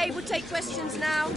Okay, we'll take questions now.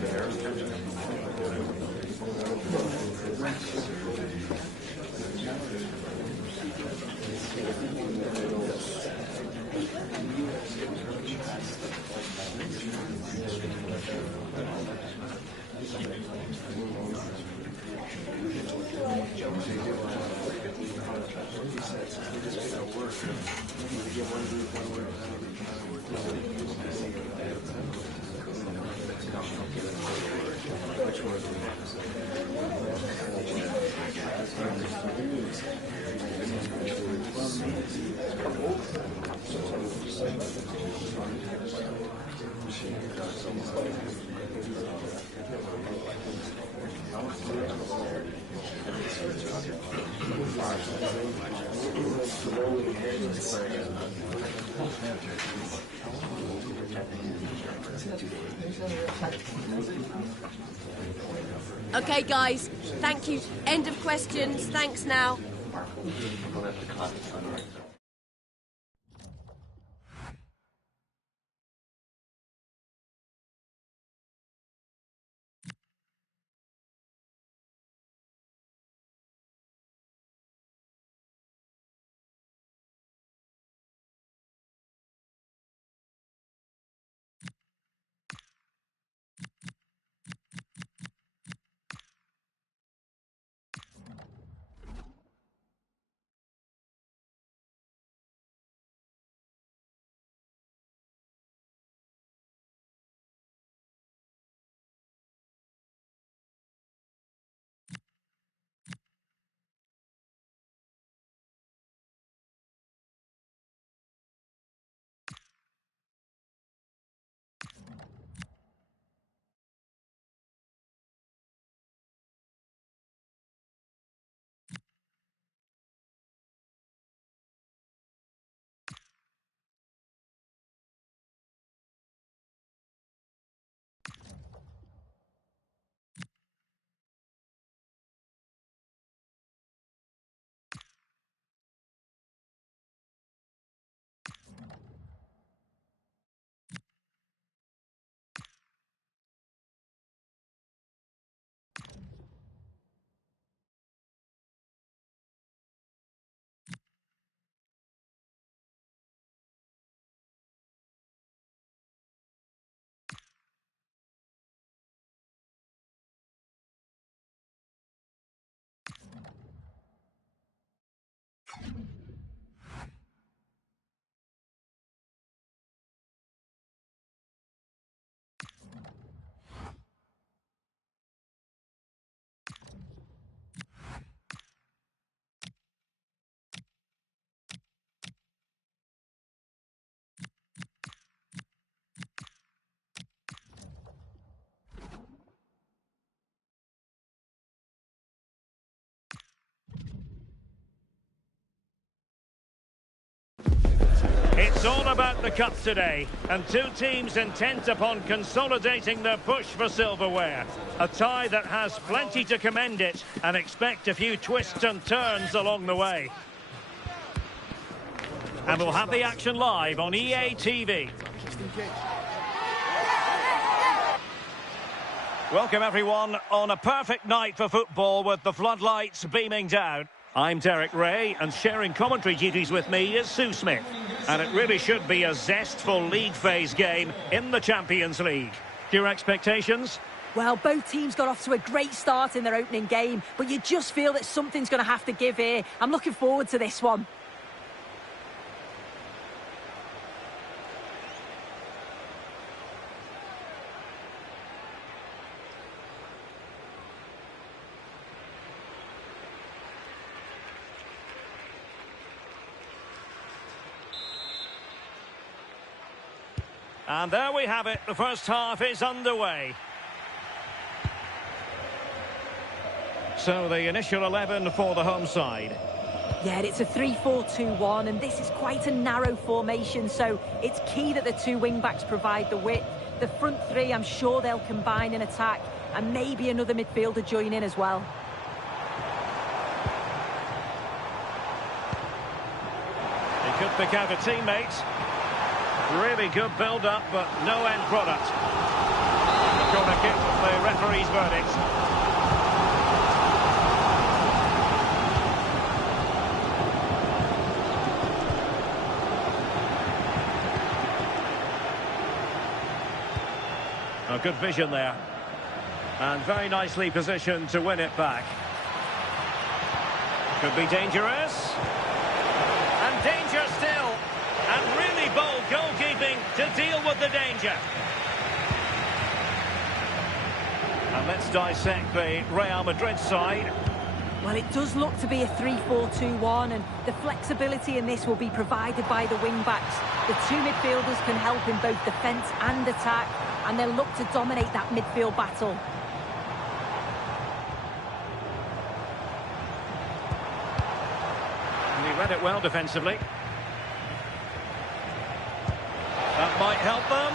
Okay, guys, thank you. End of questions. Thanks now. It's all about the cup today, and two teams intent upon consolidating their push for silverware. A tie that has plenty to commend it, and expect a few twists and turns along the way. And we'll have the action live on EA TV. Welcome everyone on a perfect night for football with the floodlights beaming down. I'm Derek Ray, and sharing commentary duties with me is Sue Smith. And it really should be a zestful league phase game in the Champions League. Your expectations? Well, both teams got off to a great start in their opening game, but you just feel that something's going to have to give here. I'm looking forward to this one. And there we have it. The first half is underway. So the initial 11 for the home side. Yeah, it's a 3-4-2-1, and this is quite a narrow formation, so it's key that the two wing-backs provide the width. The front three, I'm sure they'll combine in attack, and maybe another midfielder join in as well. He could pick out a teammate. Really good build-up, but no end product. corner kick, the referee's verdict. A good vision there. And very nicely positioned to win it back. Could be dangerous. And danger still. And really bold goalkeeping to deal with the danger. And let's dissect the Real Madrid side. Well, it does look to be a 3-4-2-1, and the flexibility in this will be provided by the wing-backs. The two midfielders can help in both defence and attack, and they'll look to dominate that midfield battle. And he read it well defensively. That might help them.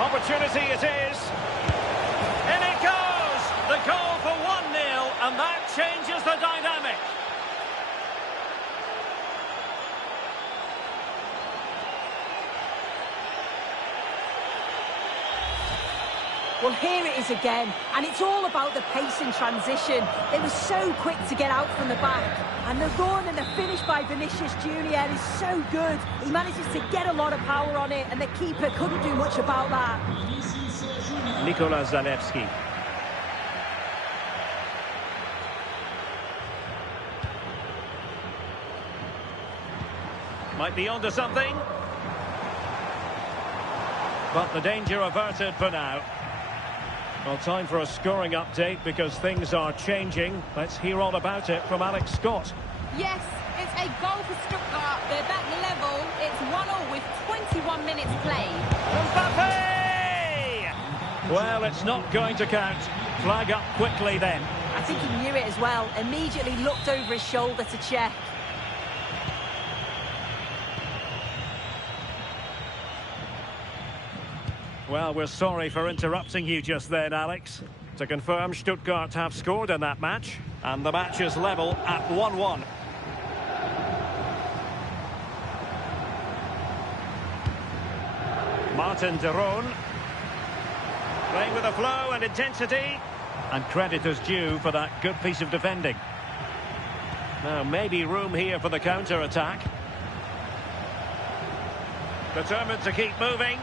Opportunity it is. In it goes! The goal for 1-0, and that changes the dynamic. Well, here it is again, and it's all about the pace in transition. They were so quick to get out from the back, and the run and the finish by Vinicius Junior is so good. He manages to get a lot of power on it, and the keeper couldn't do much about that. Nicolas Zalewski. Might be onto something. But the danger averted for now. Well, time for a scoring update because things are changing. Let's hear all about it from Alex Scott. Yes, it's a goal for Stuttgart. They're back level. It's 1-1 with 21 minutes played. Mbappe! Well, it's not going to count. Flag up quickly then. I think he knew it as well. Immediately looked over his shoulder to check. Well, we're sorry for interrupting you just then, Alex. To confirm, Stuttgart have scored in that match, and the match is level at 1-1. Martin de Roon. Playing with a flow and intensity. And credit is due for that good piece of defending. Now, maybe room here for the counter-attack. Determined to keep moving.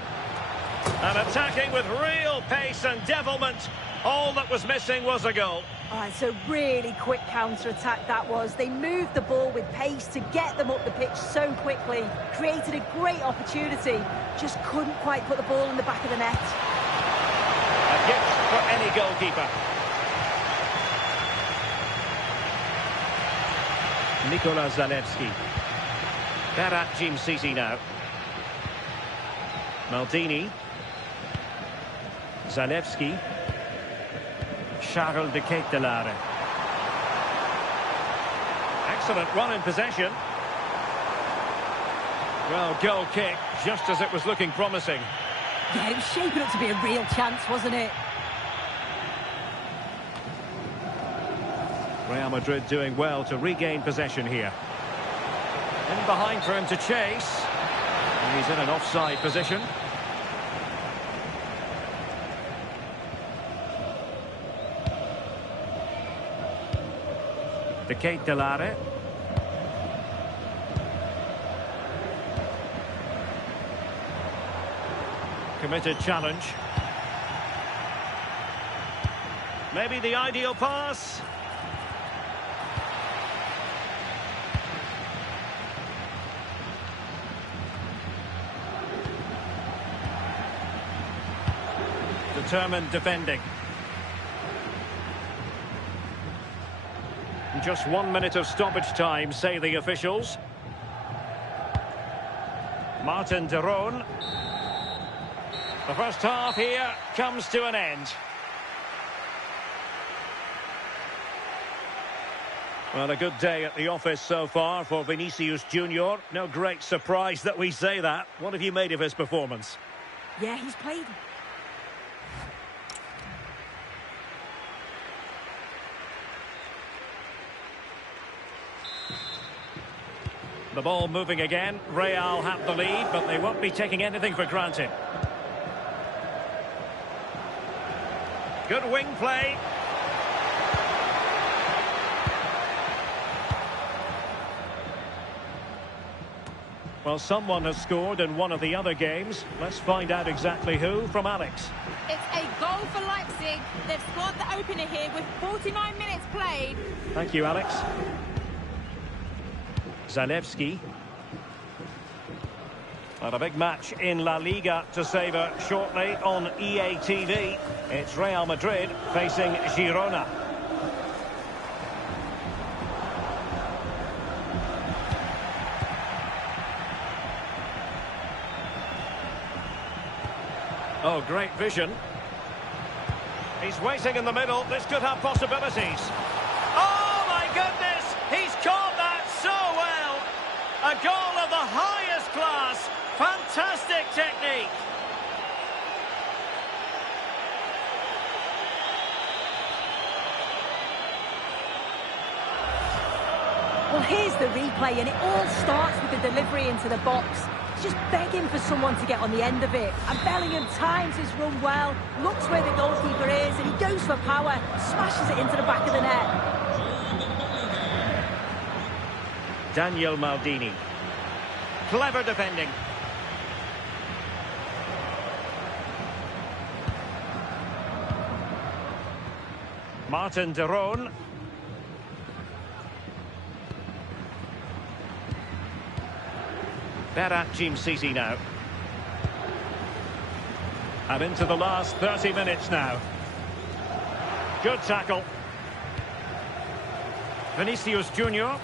And attacking with real pace and devilment. All that was missing was a goal. Oh, it's a really quick counter-attack that was. They moved the ball with pace to get them up the pitch so quickly. Created a great opportunity. Just couldn't quite put the ball in the back of the net. A gift for any goalkeeper. Nicolas Zalewski. Karat Jim Sisi now. Maldini. Zalewski. Charles de Ketelaere. Excellent run in possession. Well, goal kick, just as it was looking promising. Yeah, it was shaping up to be a real chance, wasn't it? Real Madrid doing well to regain possession here. In behind for him to chase. And he's in an offside position. De Ketelaere. Committed challenge. Maybe the ideal pass. Determined defending. Just 1 minute of stoppage time, say the officials. Martin de Roon. The first half here comes to an end. Well, a good day at the office so far for Vinicius Junior. No great surprise that we say that. What have you made of his performance? Yeah, he's played. The ball moving again. Real have the lead, but they won't be taking anything for granted. Good wing play. Well, someone has scored in one of the other games. Let's find out exactly who from Alex. It's a goal for Leipzig. They've scored the opener here with 49 minutes played. Thank you, Alex. Zalewski. And a big match in La Liga to savour shortly on EA TV. It's Real Madrid facing Girona. Oh, great vision. He's waiting in the middle. This could have possibilities. Oh, my goodness! He's caught that so well! A goal of the highest class. Fantastic technique. Well, here's the replay, and it all starts with the delivery into the box. Just begging for someone to get on the end of it. And Bellingham times his run well, looks where the goalkeeper is, and he goes for power, smashes it into the back of the net. Daniel Maldini. Clever defending. Martin de Roon. Berat Jim-Sisi now. And into the last 30 minutes now. Good tackle. Vinicius Junior.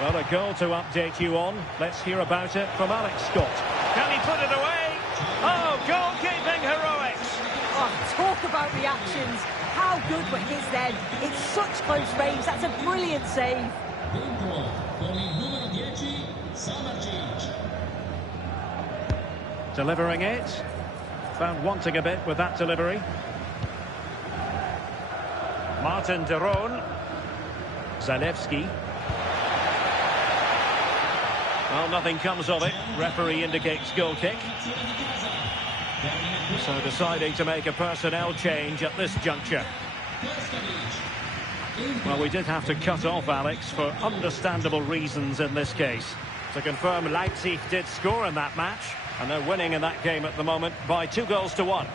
Well, a goal to update you on. Let's hear about it from Alex Scott. Can he put it away? Oh, goalkeeping heroics! Oh, talk about reactions. How good were his then? It's such close range. That's a brilliant save. Delivering it. Found wanting a bit with that delivery. Martin de Roon. Zalewski. Well, nothing comes of it. Referee indicates goal kick. So deciding to make a personnel change at this juncture. Well, we did have to cut off Alex for understandable reasons in this case. To confirm, Leipzig did score in that match, and they're winning in that game at the moment by 2-1.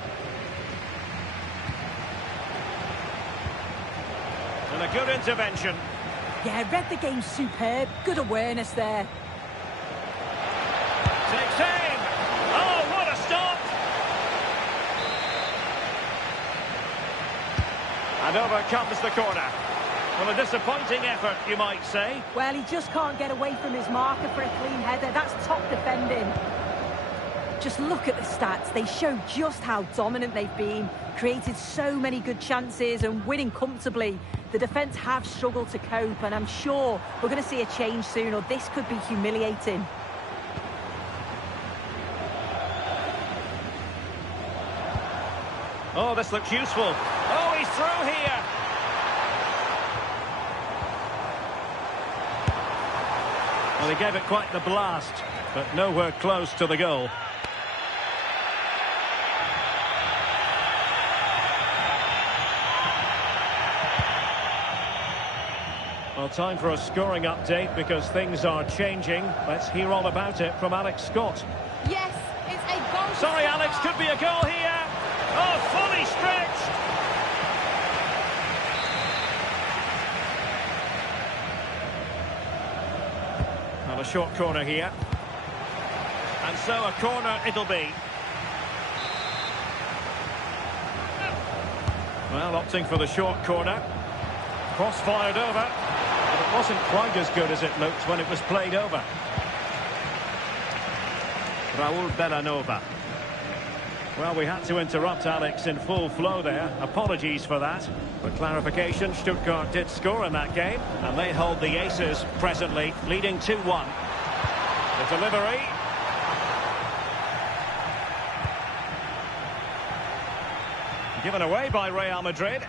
And a good intervention. Yeah, read the game superb. Good awareness there. Takes aim. Oh, what a stop! And over comes the corner. Well, a disappointing effort, you might say. Well, he just can't get away from his marker for a clean header. That's top defending. Just look at the stats. They show just how dominant they've been. Created so many good chances and winning comfortably. The defence have struggled to cope, and I'm sure we're going to see a change soon, or this could be humiliating. Oh, this looks useful. Oh, he's through here. Well, he gave it quite the blast, but nowhere close to the goal. Well, time for a scoring update because things are changing. Let's hear all about it from Alex Scott. Yes, it's a goal. Sorry, Alex, could be a goal here. Oh, fully stretched. Well, a short corner here. And so a corner it'll be. Well, opting for the short corner. Cross fired over. But it wasn't quite as good as it looked when it was played over. Raúl Bellanova. Well, we had to interrupt Alex in full flow there. Apologies for that. For clarification, Stuttgart did score in that game, and they hold the aces presently, leading 2-1. The delivery. Given away by Real Madrid.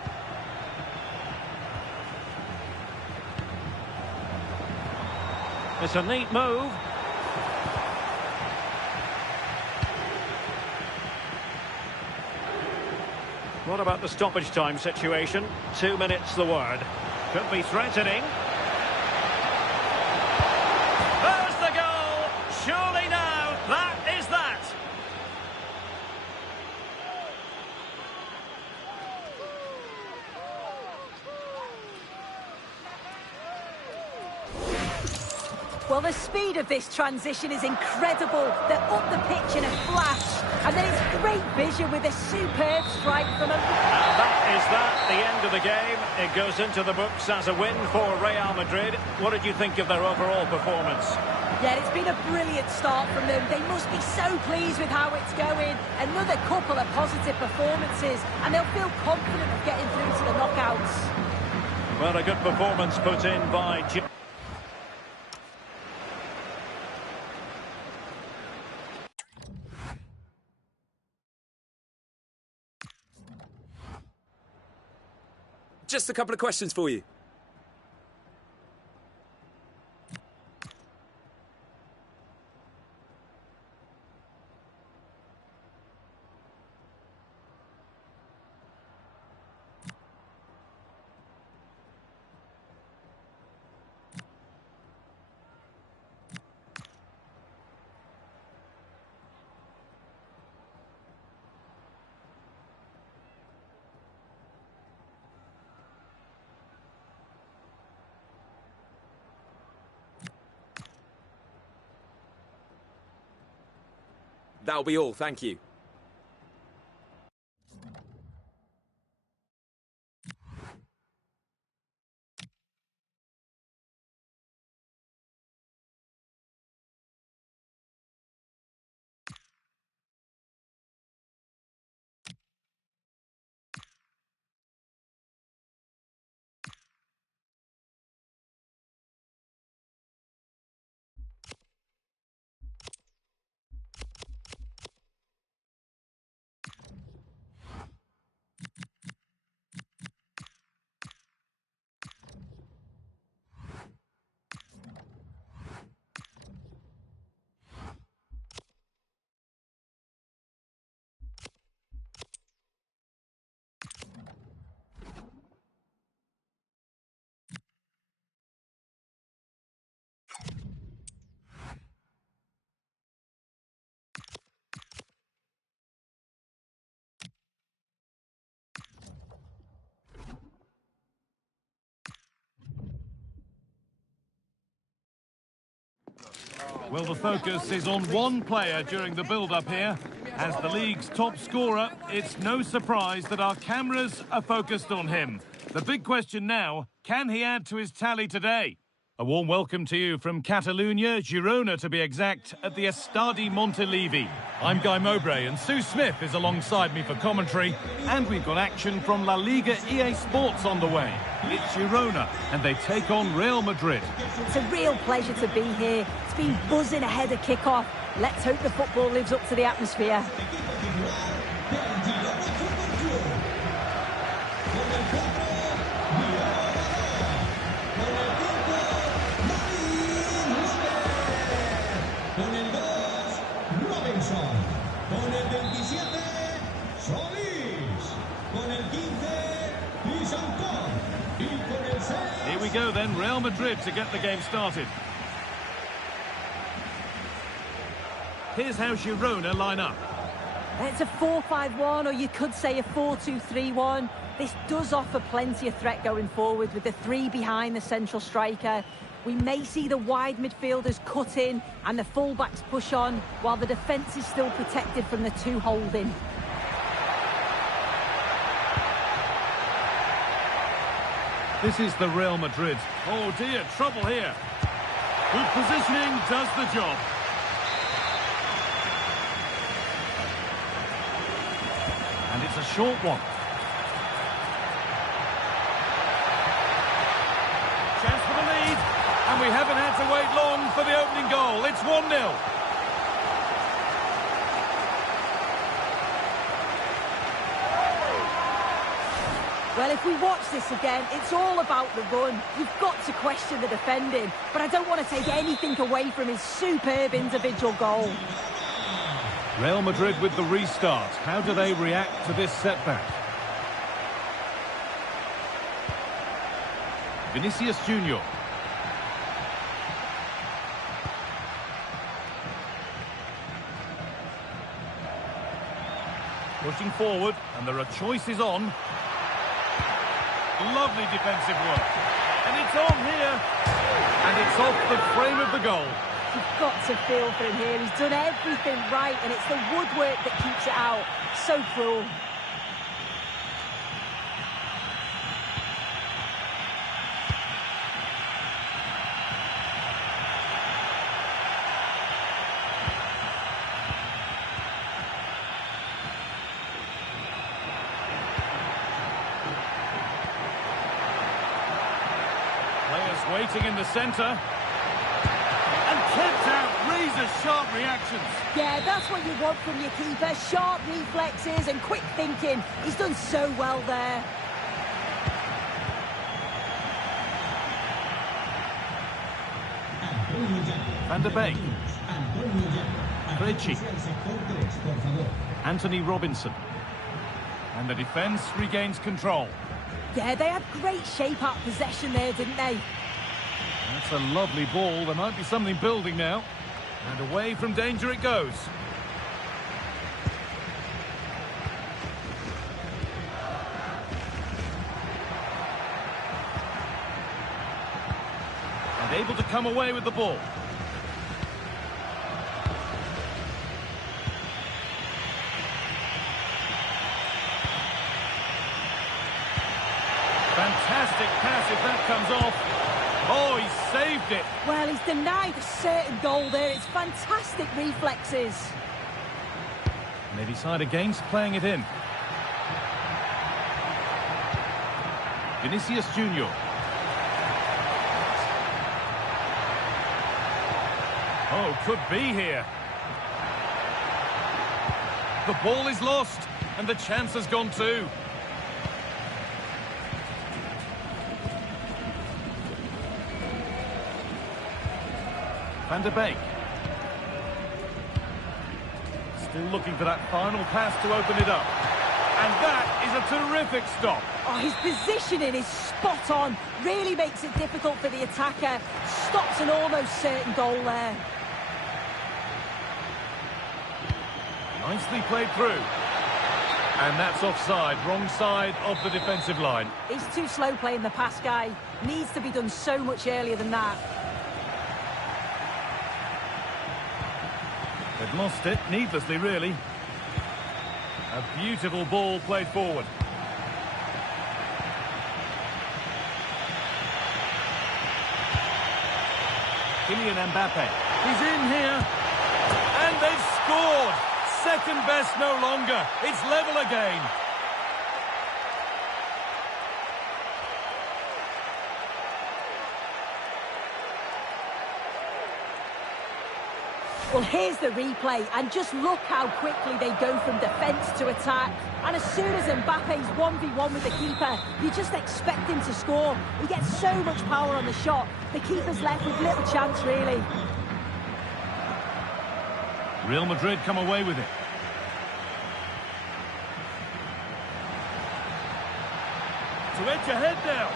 It's a neat move. What about the stoppage time situation? 2 minutes the word. Could be threatening. There's the goal! Surely now, that is that! Well, the speed of this transition is incredible. They're up the pitch in a flash. And then it's great vision with a superb strike from a... And that is that, the end of the game. It goes into the books as a win for Real Madrid. What did you think of their overall performance? Yeah, it's been a brilliant start from them. They must be so pleased with how it's going. Another couple of positive performances, and they'll feel confident of getting through to the knockouts. Well, a good performance put in by... Just a couple of questions for you. That'll be all, thank you. Well, the focus is on one player during the build-up here. As the league's top scorer, it's no surprise that our cameras are focused on him. The big question now, can he add to his tally today? A warm welcome to you from Catalonia, Girona to be exact, at the Estadi Montilivi. I'm Guy Mowbray and Sue Smith is alongside me for commentary. And we've got action from La Liga EA Sports on the way. It's Girona and they take on Real Madrid. It's a real pleasure to be here. It's been buzzing ahead of kick-off. Let's hope the football lives up to the atmosphere. Here we go then, Real Madrid to get the game started. Here's how Girona line up. It's a 4-5-1, or you could say a 4-2-3-1. This does offer plenty of threat going forward with the three behind the central striker. We may see the wide midfielders cut in and the fullbacks push on, while the defence is still protected from the two holding. This is the Real Madrid. Oh dear, trouble here. Good positioning does the job. It's a short one. Chance for the lead. And we haven't had to wait long for the opening goal. It's 1-0. Well, if we watch this again, it's all about the run. You've got to question the defending, but I don't want to take anything away from his superb individual goal. Real Madrid with the restart. How do they react to this setback? Vinicius Junior. Pushing forward, and there are choices on. Lovely defensive work. And it's on here. And it's off the frame of the goal. You've got to feel for him here. He's done everything right, and it's the woodwork that keeps it out. So cruel. Waiting in the centre. And kept out. Razor-sharp reactions. Yeah, that's what you want from your keeper. Sharp reflexes and quick thinking. He's done so well there. Van der Beek. Krejci. Anthony Robinson. And the defence regains control. Yeah, they had great shape-up possession there, didn't they? That's a lovely ball. There might be something building now. And away from danger it goes. And able to come away with the ball. Fantastic pass if that comes off. Oh, he saved it. Well, he's denied a certain goal there. It's fantastic reflexes. And they decide against playing it in. Vinicius Junior. Oh, could be here. The ball is lost, and the chance has gone too. Van der Beek. Still looking for that final pass to open it up. And that is a terrific stop. Oh, his positioning is spot on. Really makes it difficult for the attacker. Stops an almost certain goal there. Nicely played through. And that's offside, wrong side of the defensive line. He's too slow playing the pass, guy. Needs to be done so much earlier than that. They've lost it, needlessly, really. A beautiful ball played forward. Kylian Mbappe. He's in here. And they've scored. Second best no longer. It's level again. Well, here's the replay, and just look how quickly they go from defence to attack. And as soon as Mbappe's 1v1 with the keeper, you just expect him to score. He gets so much power on the shot, the keeper's left with little chance, really. Real Madrid come away with it. To edge ahead now.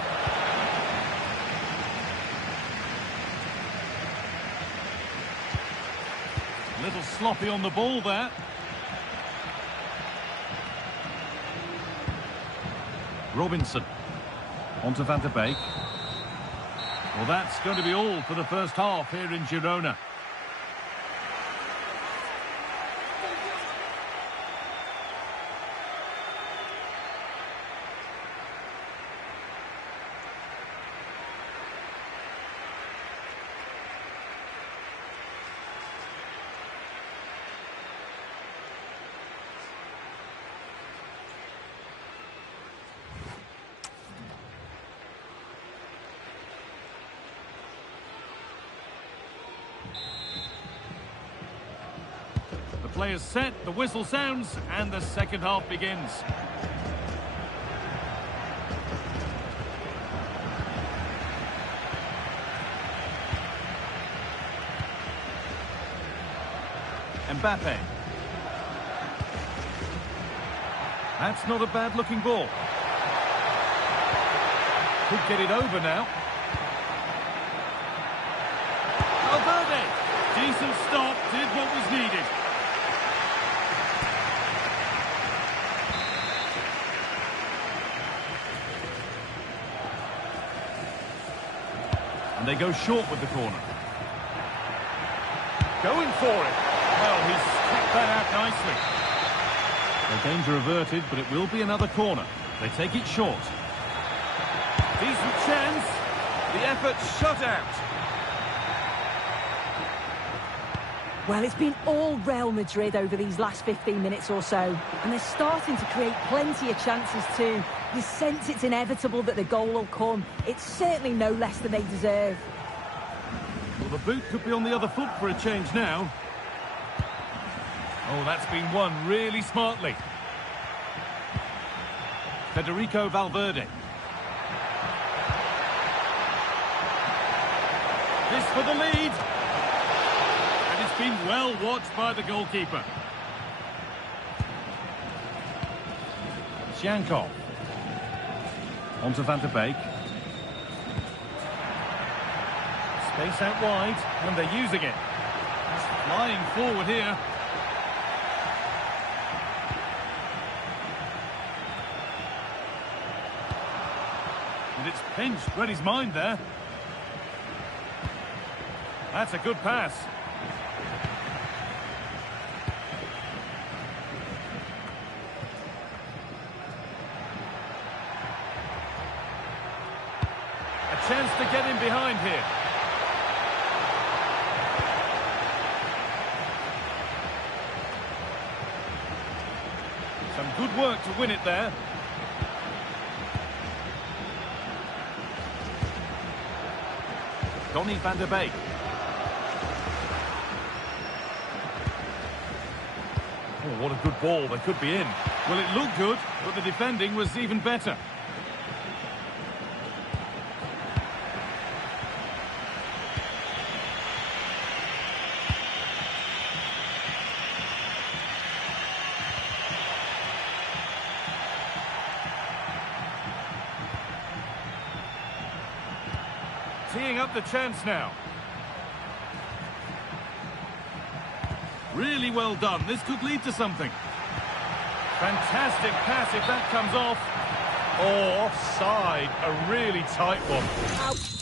A little sloppy on the ball there. Robinson. Onto Van der Beek. Well, that's going to be all for the first half here in Girona. Players set, the whistle sounds, and the second half begins. Mbappe. That's not a bad-looking ball. Could get it over now. Valverde. Decent stop, did what was needed. And they go short with the corner. Going for it. Well, he's kicked that out nicely. The danger averted, but it will be another corner. They take it short. Decent chance. The effort shut out. Well, it's been all Real Madrid over these last 15 minutes or so, and they're starting to create plenty of chances too. You sense it's inevitable that the goal will come. It's certainly no less than they deserve. Well, the boot could be on the other foot for a change now. Oh, that's been won really smartly. Federico Valverde. This for the lead. And it's been well watched by the goalkeeper. Shankov. On to Van de Beek. Space out wide, and they're using it. He's flying forward here. And it's pinched, read his mind there. That's a good pass. A chance to get in behind here. Some good work to win it there. Donny van der Beek. Oh, what a good ball. They could be in. Well, it looked good, but the defending was even better. Teeing up the chance now. Really well done. This could lead to something. Fantastic pass if that comes off. Oh, offside. A really tight one. Out.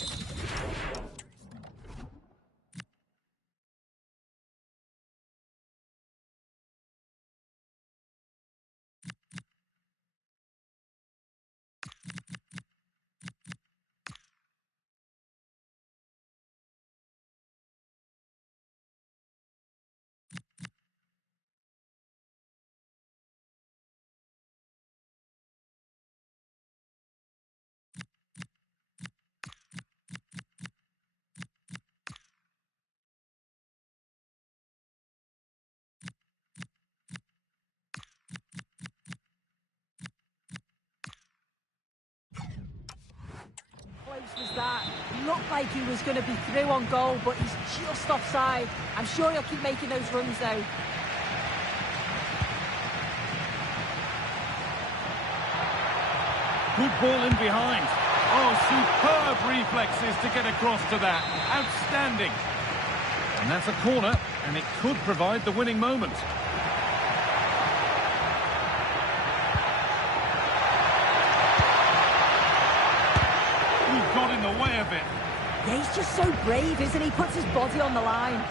Was that? Looked like he was going to be through on goal, but he's just offside. I'm sure he'll keep making those runs though. Good ball in behind. Oh, superb reflexes to get across to that. Outstanding. And that's a corner, and it could provide the winning moment. Got in the way of it. Yeah, he's just so brave, isn't he? Puts his body on the line.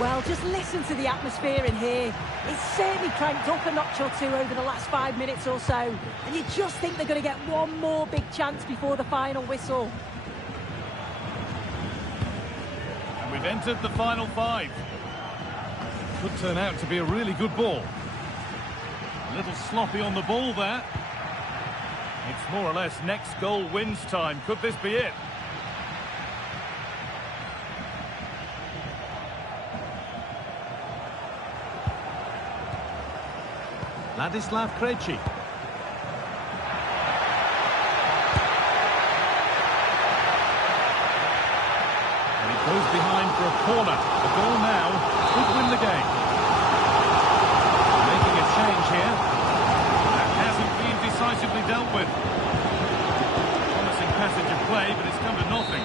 Well, just listen to the atmosphere in here. It's certainly cranked up a notch or two over the last 5 minutes or so. And you just think they're going to get one more big chance before the final whistle. And we've entered the final 5. Could turn out to be a really good ball. A little sloppy on the ball there. It's more or less next goal wins time. Could this be it? Ladislav Krejci. And he goes behind for a corner. The goal now could win the game. Making a change here. That hasn't been decisively dealt with. Promising passage of play, but it's come to nothing.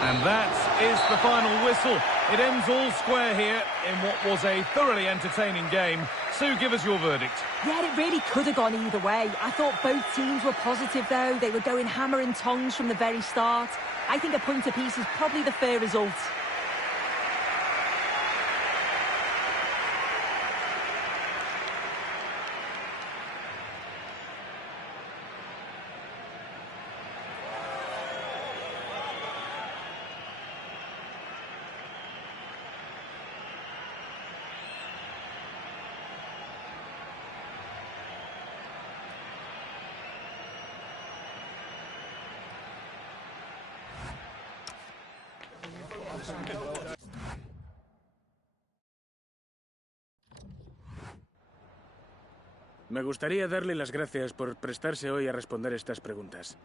And that is the final whistle. It ends all square here in what was a thoroughly entertaining game. Sue, give us your verdict. Yeah, it really could have gone either way. I thought both teams were positive, though. They were going hammer and tongs from the very start. I think a point apiece is probably the fair result. Me gustaría darle las gracias por prestarse hoy a responder estas preguntas.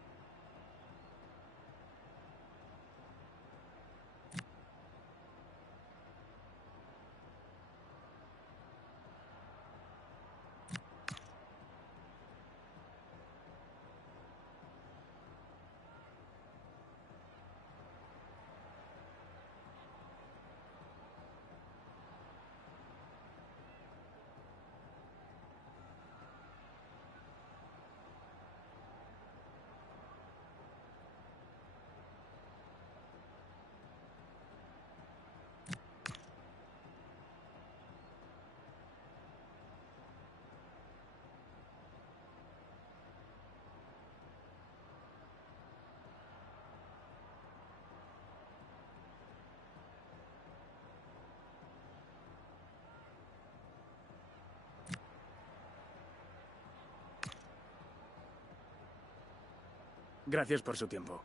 Gracias por su tiempo.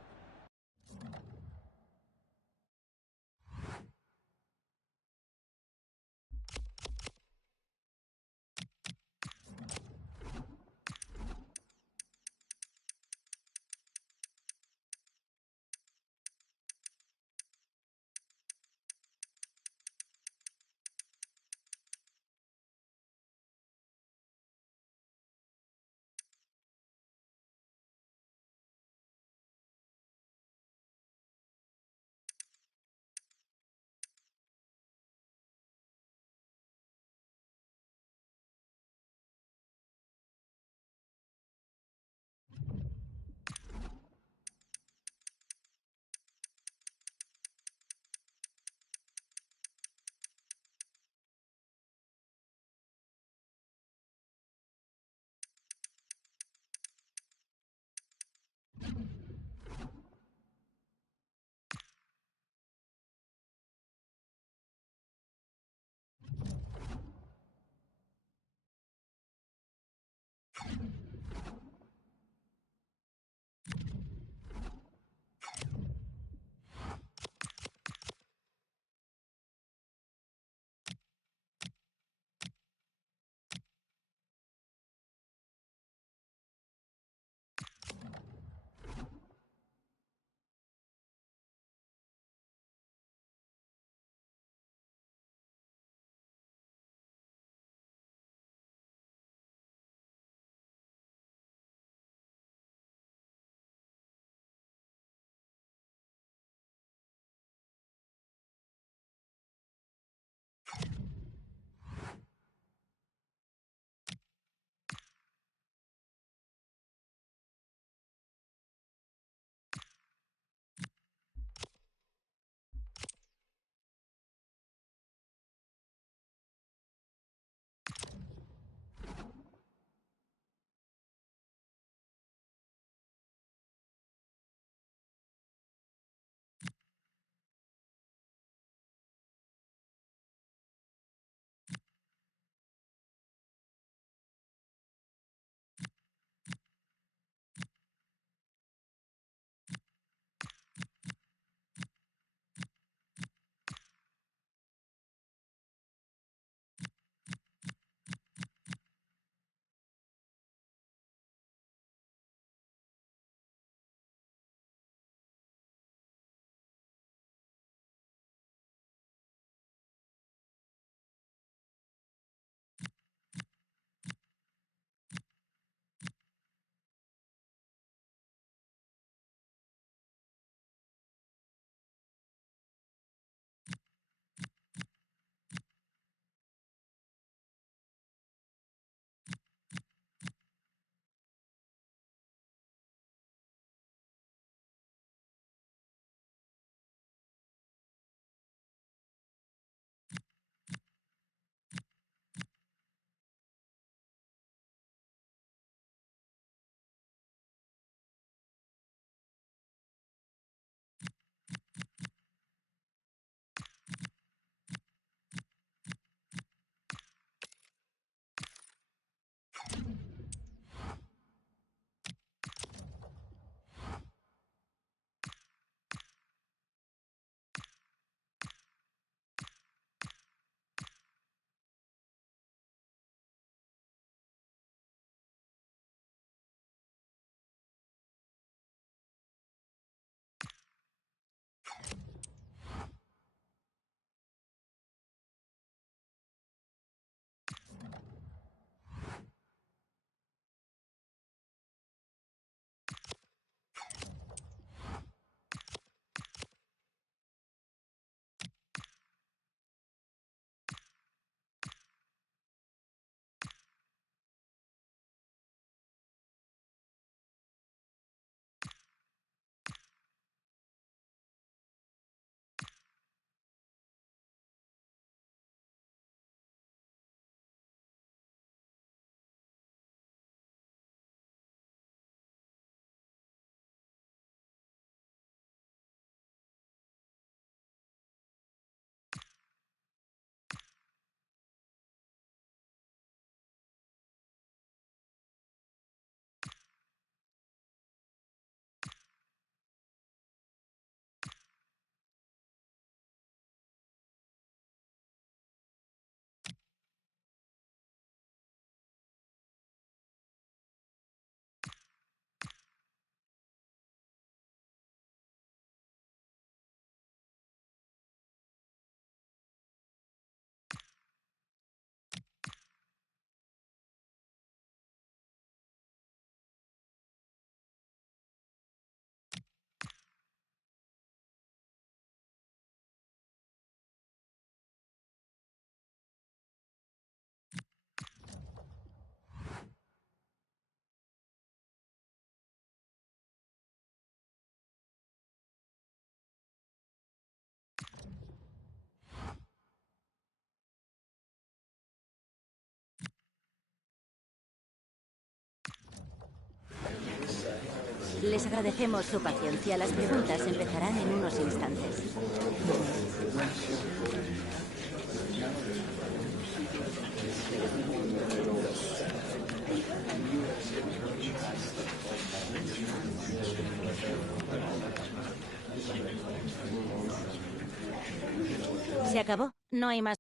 Les agradecemos su paciencia. Las preguntas empezarán en unos instantes. ¿Se acabó? No hay más.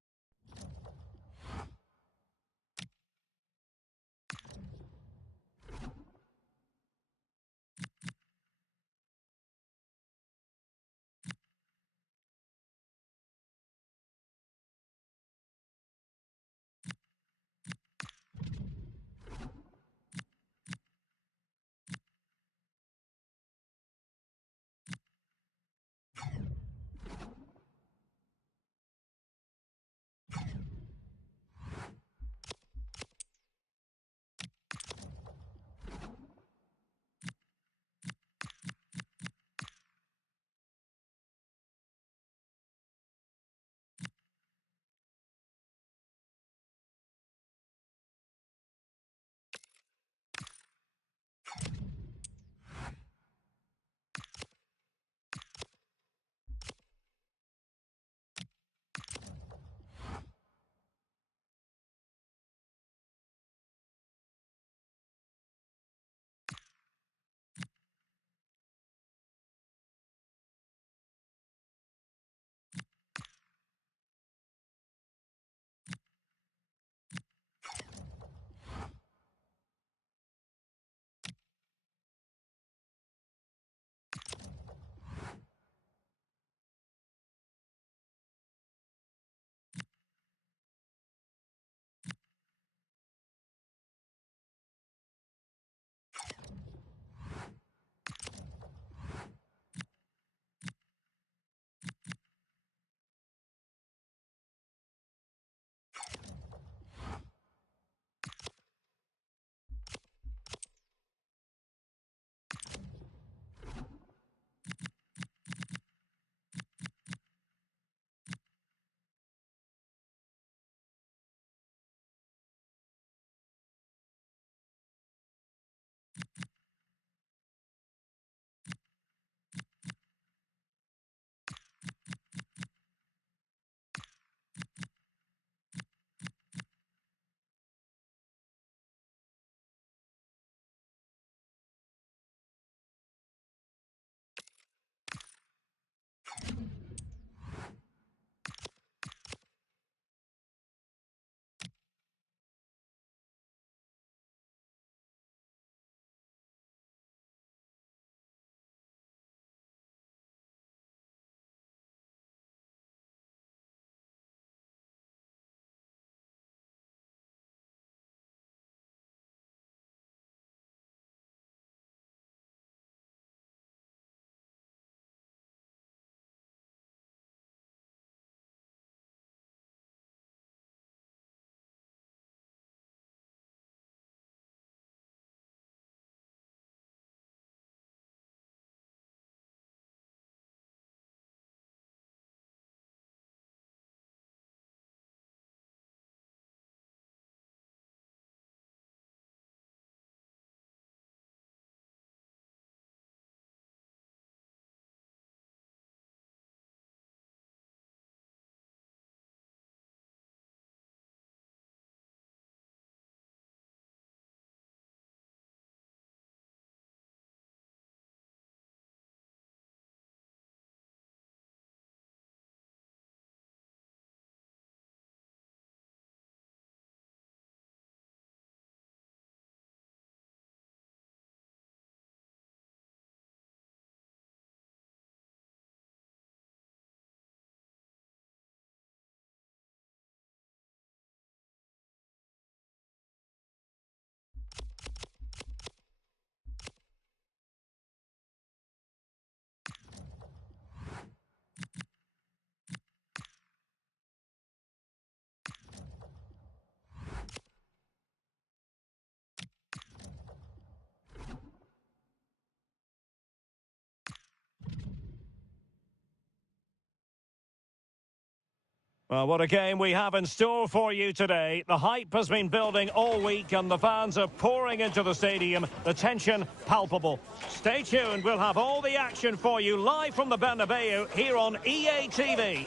Well, what a game we have in store for you today. The hype has been building all week and the fans are pouring into the stadium. The tension palpable. Stay tuned. We'll have all the action for you live from the Bernabeu here on EA TV.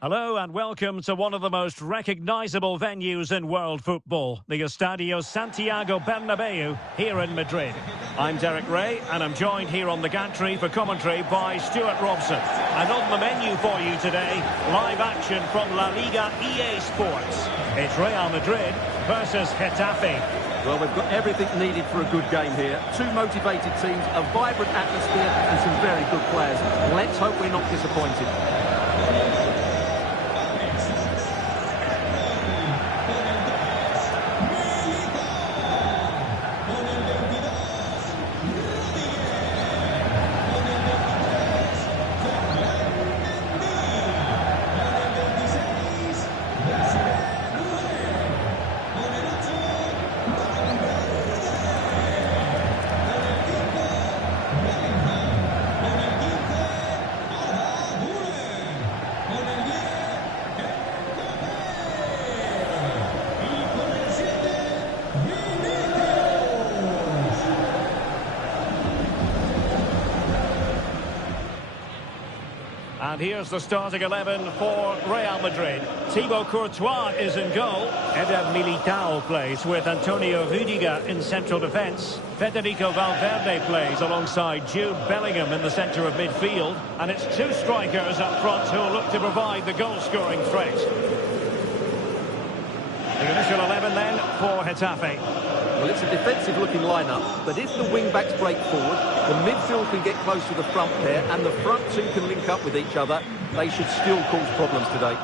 Hello and welcome to one of the most recognisable venues in world football, the Estadio Santiago Bernabeu here in Madrid. I'm Derek Ray and I'm joined here on the gantry for commentary by Stuart Robson. And on the menu for you today, live action from La Liga EA Sports. It's Real Madrid versus Getafe. Well, we've got everything needed for a good game here. Two motivated teams, a vibrant atmosphere and some very good players. Let's hope we're not disappointed. And here's the starting 11 for Real Madrid. Thibaut Courtois is in goal. Eder Militao plays with Antonio Rüdiger in central defence. Federico Valverde plays alongside Jude Bellingham in the centre of midfield. And it's two strikers up front who will look to provide the goal-scoring threat. The initial 11 then for Getafe. Well, it's a defensive-looking lineup, but if the wing-backs break forward, the midfield can get close to the front pair, and the front two can link up with each other, they should still cause problems today.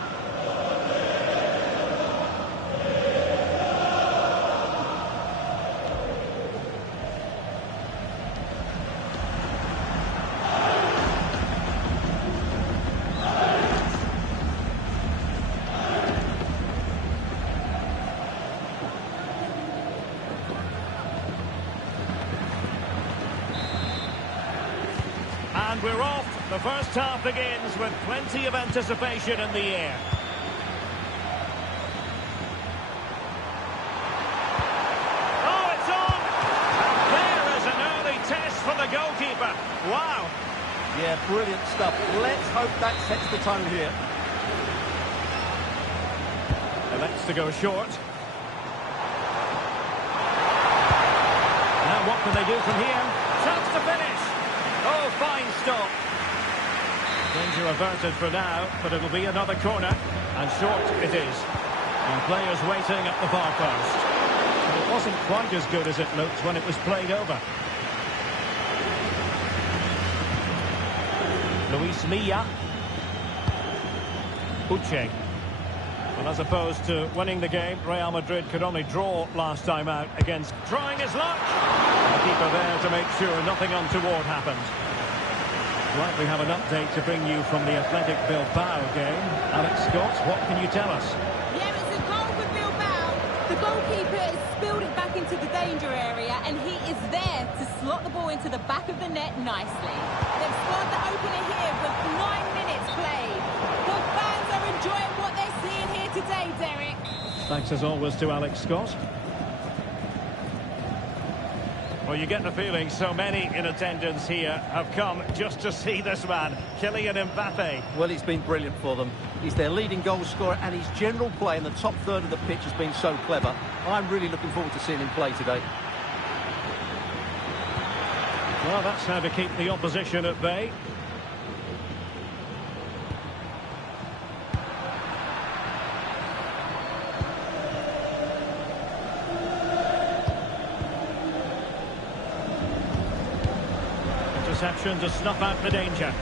And we're off. The first half begins with plenty of anticipation in the air. Oh, it's on! And there is an early test for the goalkeeper. Wow! Yeah, brilliant stuff. Let's hope that sets the tone here. Elects to go short. Now what can they do from here? Chance to finish! Oh, fine stop. Danger averted for now, but it'll be another corner. And short it is. And players waiting at the far post. But it wasn't quite as good as it looked when it was played over. Luis Milla. Uche. Well, as opposed to winning the game, Real Madrid could only draw last time out against trying his luck. The keeper there to make sure nothing untoward happened. Right, we have an update to bring you from the Athletic Bilbao game. Alex Scott, what can you tell us? Yeah, it's a goal for Bilbao. The goalkeeper has spilled it back into the danger area, and he is there to slot the ball into the back of the net nicely. They've scored the opener here with 9 minutes played. The fans are enjoying what they're seeing here today, Derek. Thanks as always to Alex Scott. Well, you get the feeling so many in attendance here have come just to see this man, Kylian Mbappe. Well, he's been brilliant for them. He's their leading goal scorer, and his general play in the top third of the pitch has been so clever. I'm really looking forward to seeing him play today. Well, that's how to keep the opposition at bay. Interception to snuff out the danger.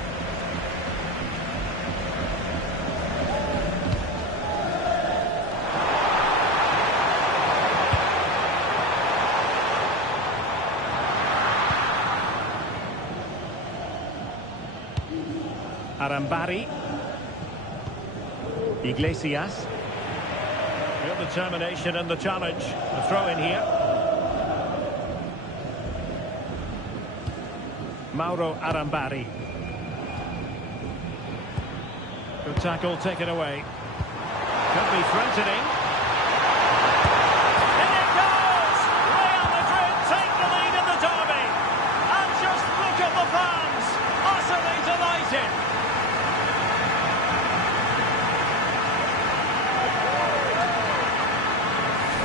Arambari. Iglesias. Real determination in the challenge. The throw in here. Mauro Arambari. Good tackle taken away. Could be threatening. In it goes! Real Madrid take the lead in the derby. And just look at the fans, utterly delighted.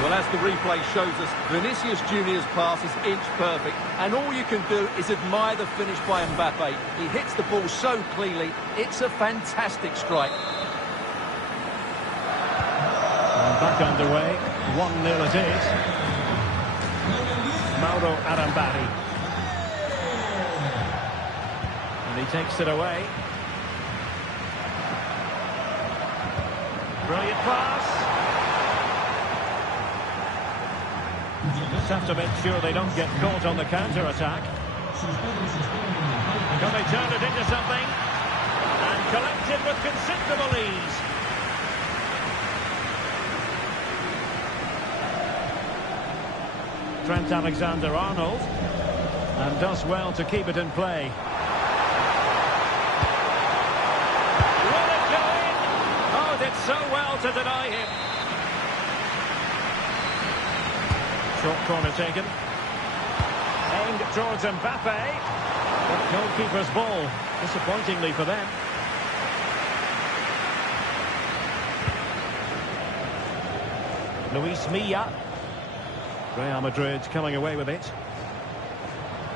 Well, as the replay shows us, Vinicius Junior's pass is inch perfect, and all you can do is admire the finish by Mbappe. He hits the ball so cleanly, it's a fantastic strike. And back underway, 1-0 it is. Mauro Arambari. And he takes it away. Brilliant pass. Just have to make sure they don't get caught on the counter-attack. Can they turn it into something? And collected with considerable ease. Trent Alexander-Arnold. And does well to keep it in play. Will it go in? Oh, did so well to deny him. Short corner taken. Aimed towards Mbappe. But goalkeeper's ball, disappointingly for them. Luis Milla. Real Madrid coming away with it.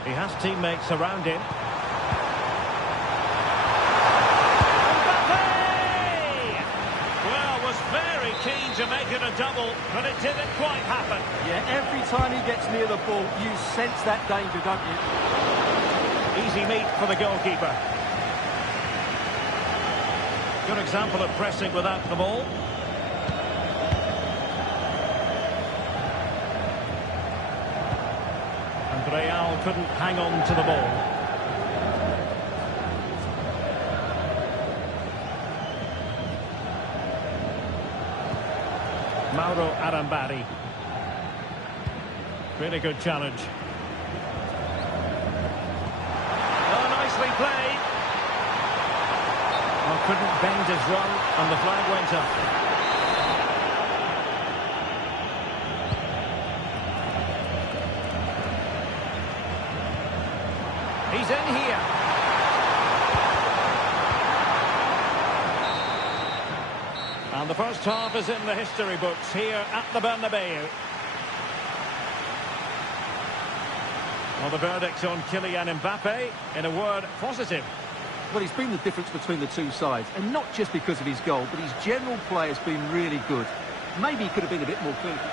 He has teammates around him. Keen to make it a double, but it didn't quite happen. Yeah, every time he gets near the ball, you sense that danger, don't you? Easy meat for the goalkeeper. Good example of pressing without the ball. And Real couldn't hang on to the ball. Mauro Arambari. Really good challenge. Oh, nicely played. Oh, couldn't bend his run, and the flag went up. He's in here. And the first half is in the history books here at the Bernabeu. Well, the verdict on Kylian Mbappe, in a word, positive. Well, he's been the difference between the two sides, and not just because of his goal, but his general play has been really good. Maybe he could have been a bit more clinical.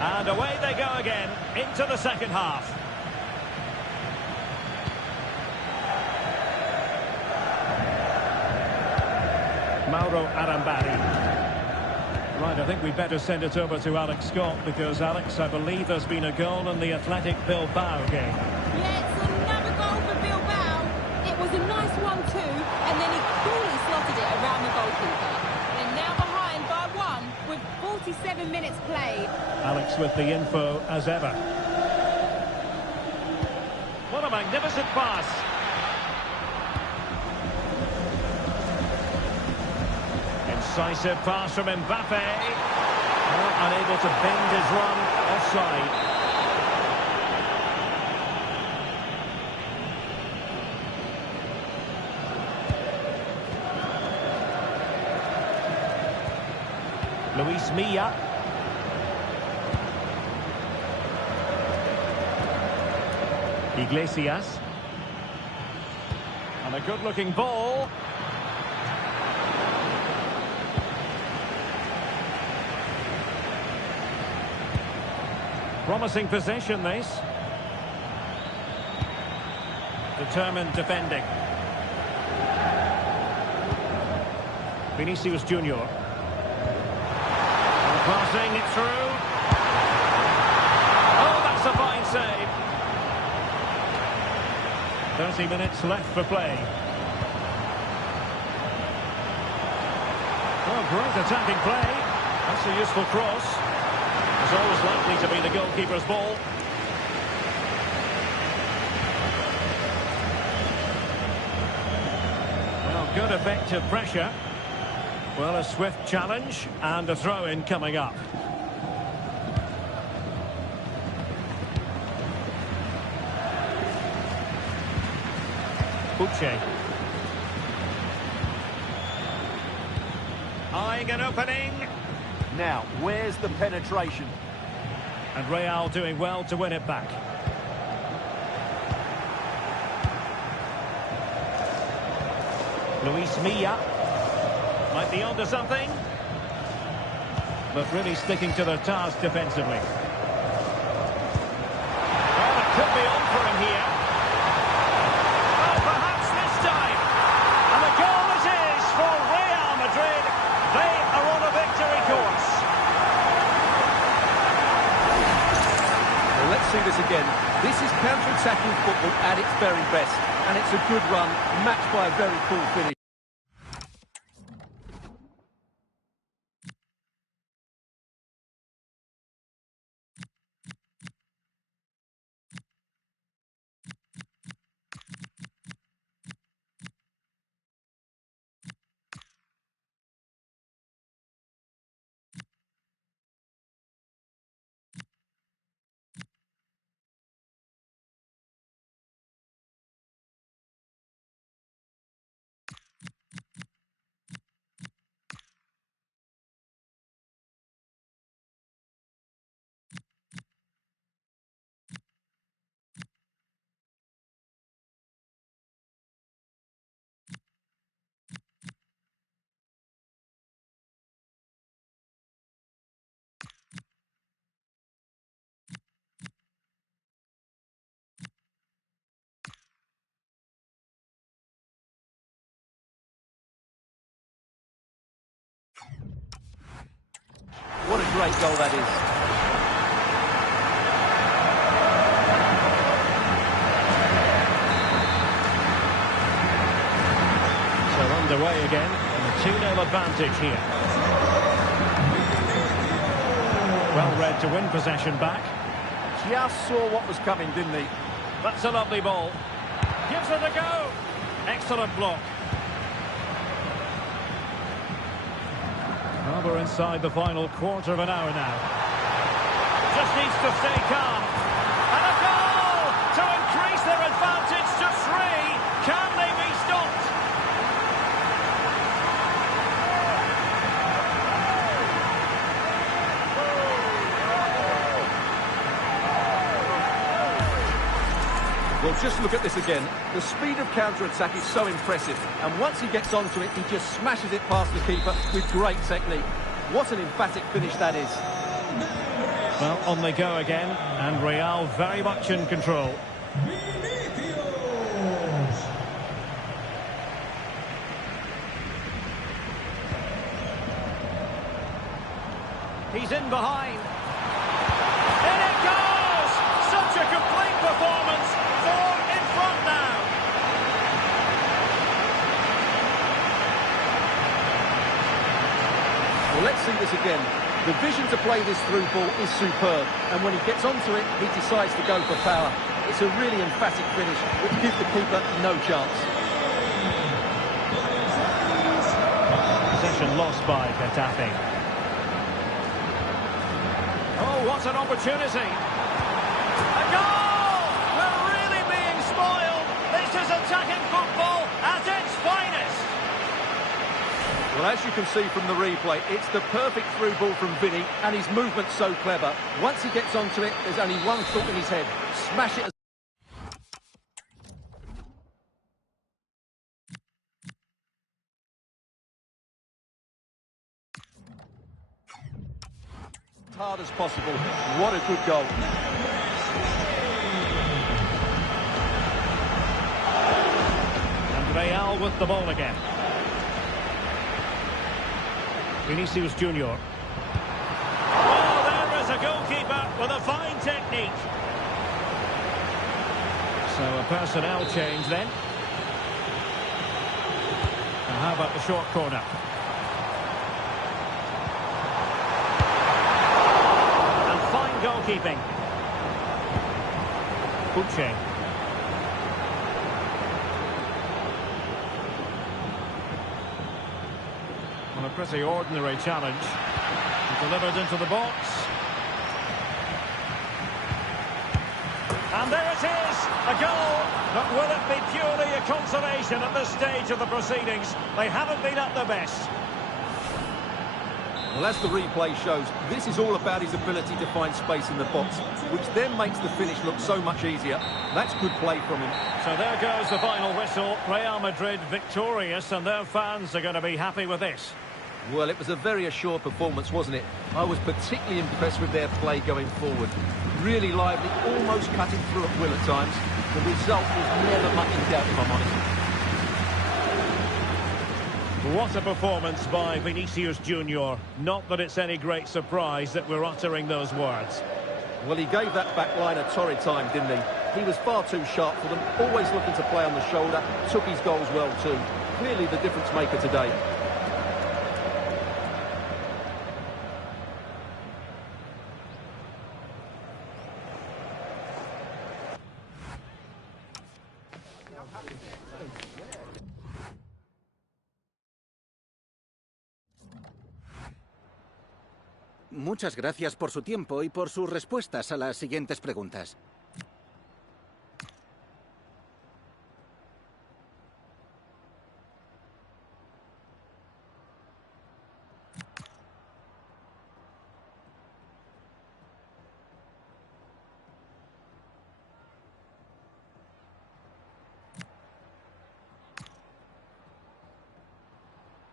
And away they go again, into the second half. Mauro Arambari. Right, I think we'd better send it over to Alex Scott, because, Alex, I believe there's been a goal in the Athletic Bilbao game. Yeah, it's another goal for Bilbao. It was a nice one too, and then he coolly slotted it around the goalkeeper. They're now behind by 1 with 47 minutes played. Alex with the info as ever. What a magnificent pass. Decisive pass from Mbappe. Oh, unable to bend his run. Offside. Luis Milla. Iglesias. And a good-looking ball. Promising possession, this. Determined defending. Vinicius Junior. Passing it through. Oh, that's a fine save. 30 minutes left for play. Oh, great attacking play. That's a useful cross. It's always likely to be the goalkeeper's ball. Good effective pressure. Well, a swift challenge and a throw-in coming up. Uche. Eyeing an opening. Now, where's the penetration? And Real doing well to win it back. Luis Milla. Might be onto something. But really sticking to their task defensively. Well, it could be on for him here. Oh, perhaps this time. And the goal it is for Real Madrid. They are on a victory course. Well, let's see this again. This is counter-attacking football at its very best. And it's a good run, matched by a very cool finish. What a great goal that is. So underway again, and a 2-0 advantage here. Well read to win possession back. Just saw what was coming, didn't he? That's a lovely ball. Gives it a go. Excellent block. Well, we're inside the final quarter of an hour now. Just needs to stay calm. And a goal to increase their advantage to 3. Can they be stopped? Well, just look at this again. The speed of counter-attack is so impressive. And once he gets onto it, he just smashes it past the keeper with great technique. What an emphatic finish that is. Well, on they go again, and Real very much in control. He's in behind. In it goes! Such a complete performance. 4 in front now. Well, let's see this again. The vision to play this through ball is superb, and when he gets onto it, he decides to go for power. It's a really emphatic finish, which gives the keeper no chance. Possession lost by Getafe. Oh, what an opportunity. A goal! We're really being spoiled. This is attacking football at its finest. Well, as you can see from the replay, it's the perfect through ball from Vinny, and his movement's so clever. Once he gets onto it, there's only one thought in his head. Smash it. As hard as possible. What a good goal. And Real with the ball again. Vinicius Junior. Oh, there is a goalkeeper with a fine technique. So a personnel change then. And how about the short corner? And fine goalkeeping. Uche. A pretty ordinary challenge. Delivered into the box. And there it is, a goal. But will it be purely a consolation at this stage of the proceedings? They haven't been at their best. Well, as the replay shows, this is all about his ability to find space in the box, which then makes the finish look so much easier. That's good play from him. So there goes the final whistle. Real Madrid victorious, and their fans are going to be happy with this. Well, it was a very assured performance, wasn't it? I was particularly impressed with their play going forward. Really lively, almost cutting through at will at times. The result was never much in doubt, if I'm honest. What a performance by Vinicius Junior. Not that it's any great surprise that we're uttering those words. Well, he gave that back line a torrid time, didn't he? He was far too sharp for them, always looking to play on the shoulder, took his goals well too. Clearly the difference maker today. Muchas gracias por su tiempo y por sus respuestas a las siguientes preguntas.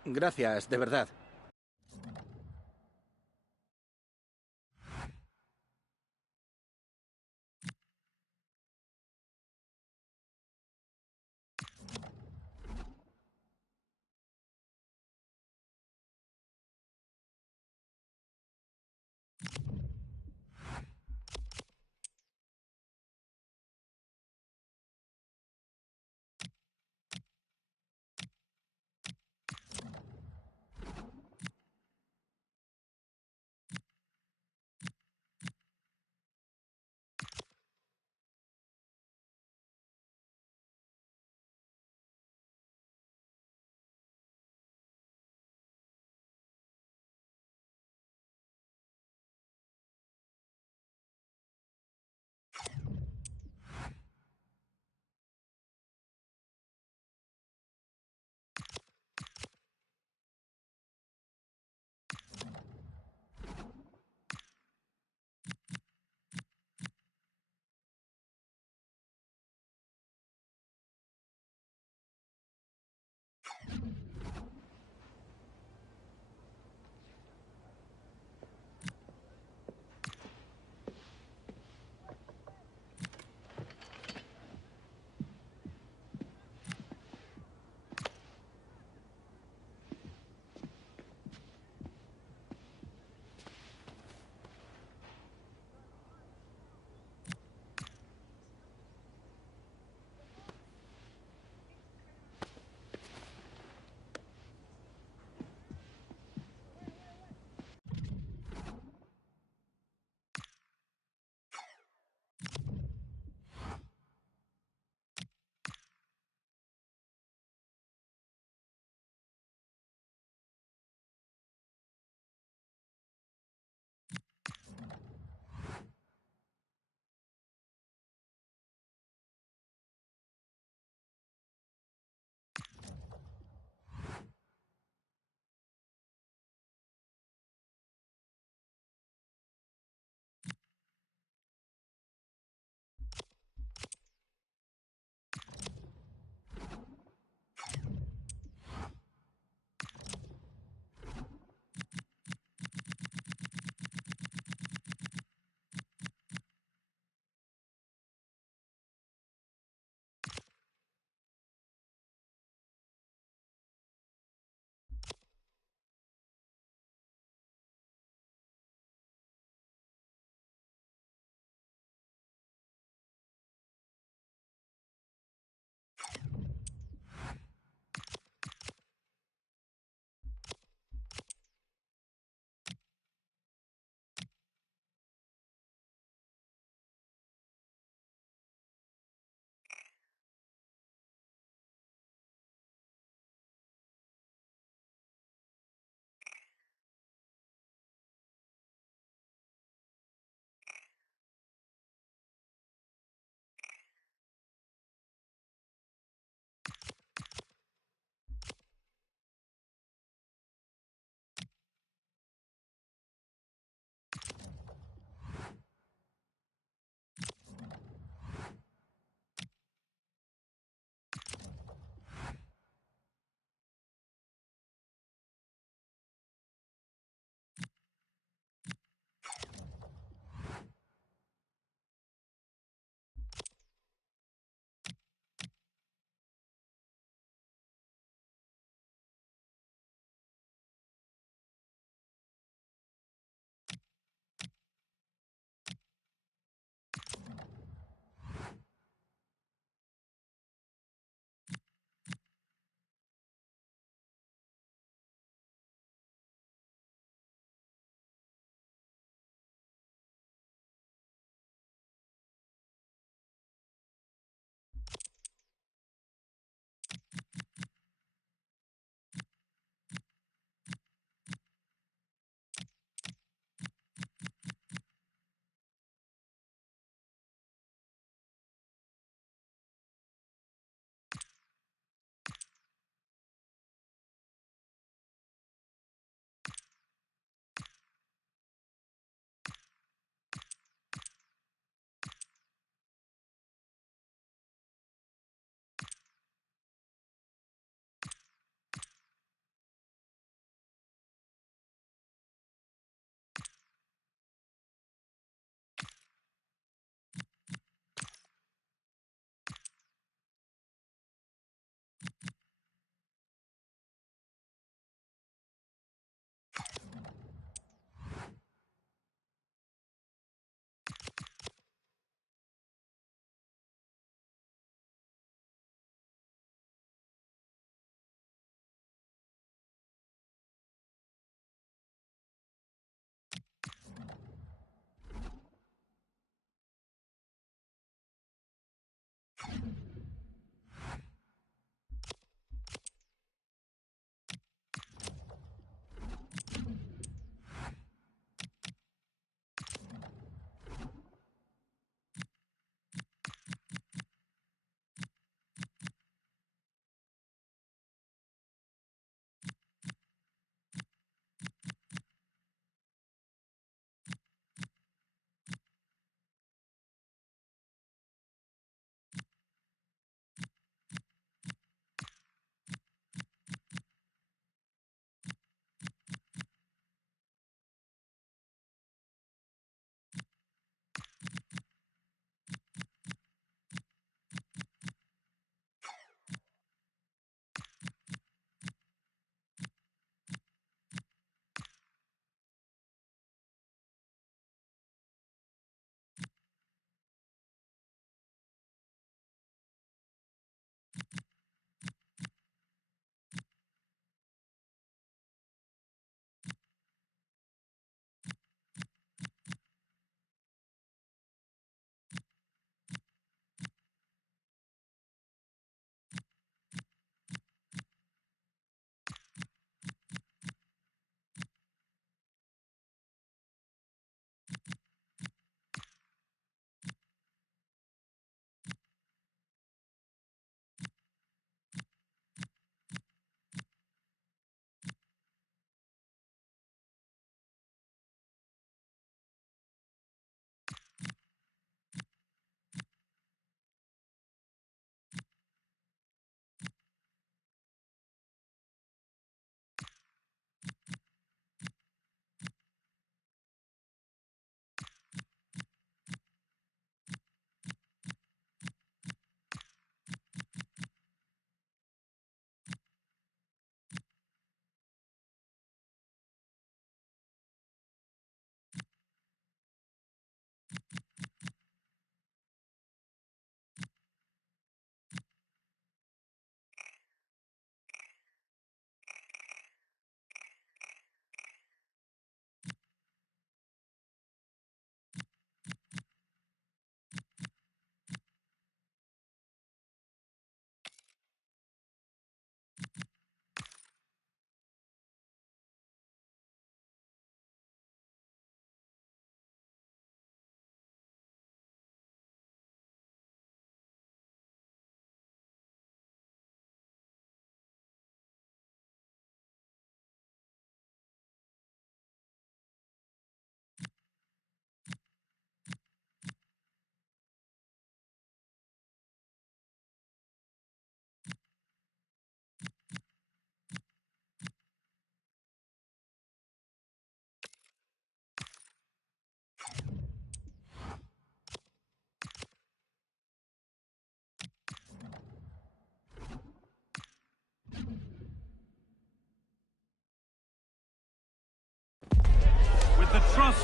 Gracias, de verdad.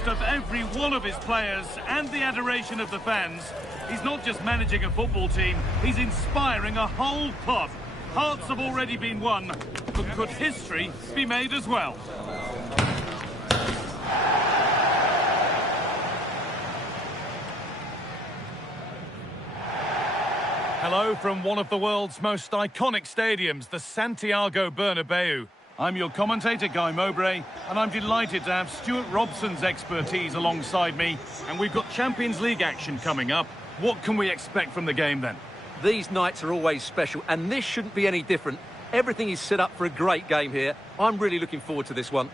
boast of every one of his players and the adoration of the fans. He's not just managing a football team, he's inspiring a whole club. Hearts have already been won, but could history be made as well? Hello from one of the world's most iconic stadiums, the Santiago Bernabeu. I'm your commentator, Guy Mowbray, and I'm delighted to have Stuart Robson's expertise alongside me. And we've got Champions League action coming up. What can we expect from the game then? These nights are always special, and this shouldn't be any different. Everything is set up for a great game here. I'm really looking forward to this one.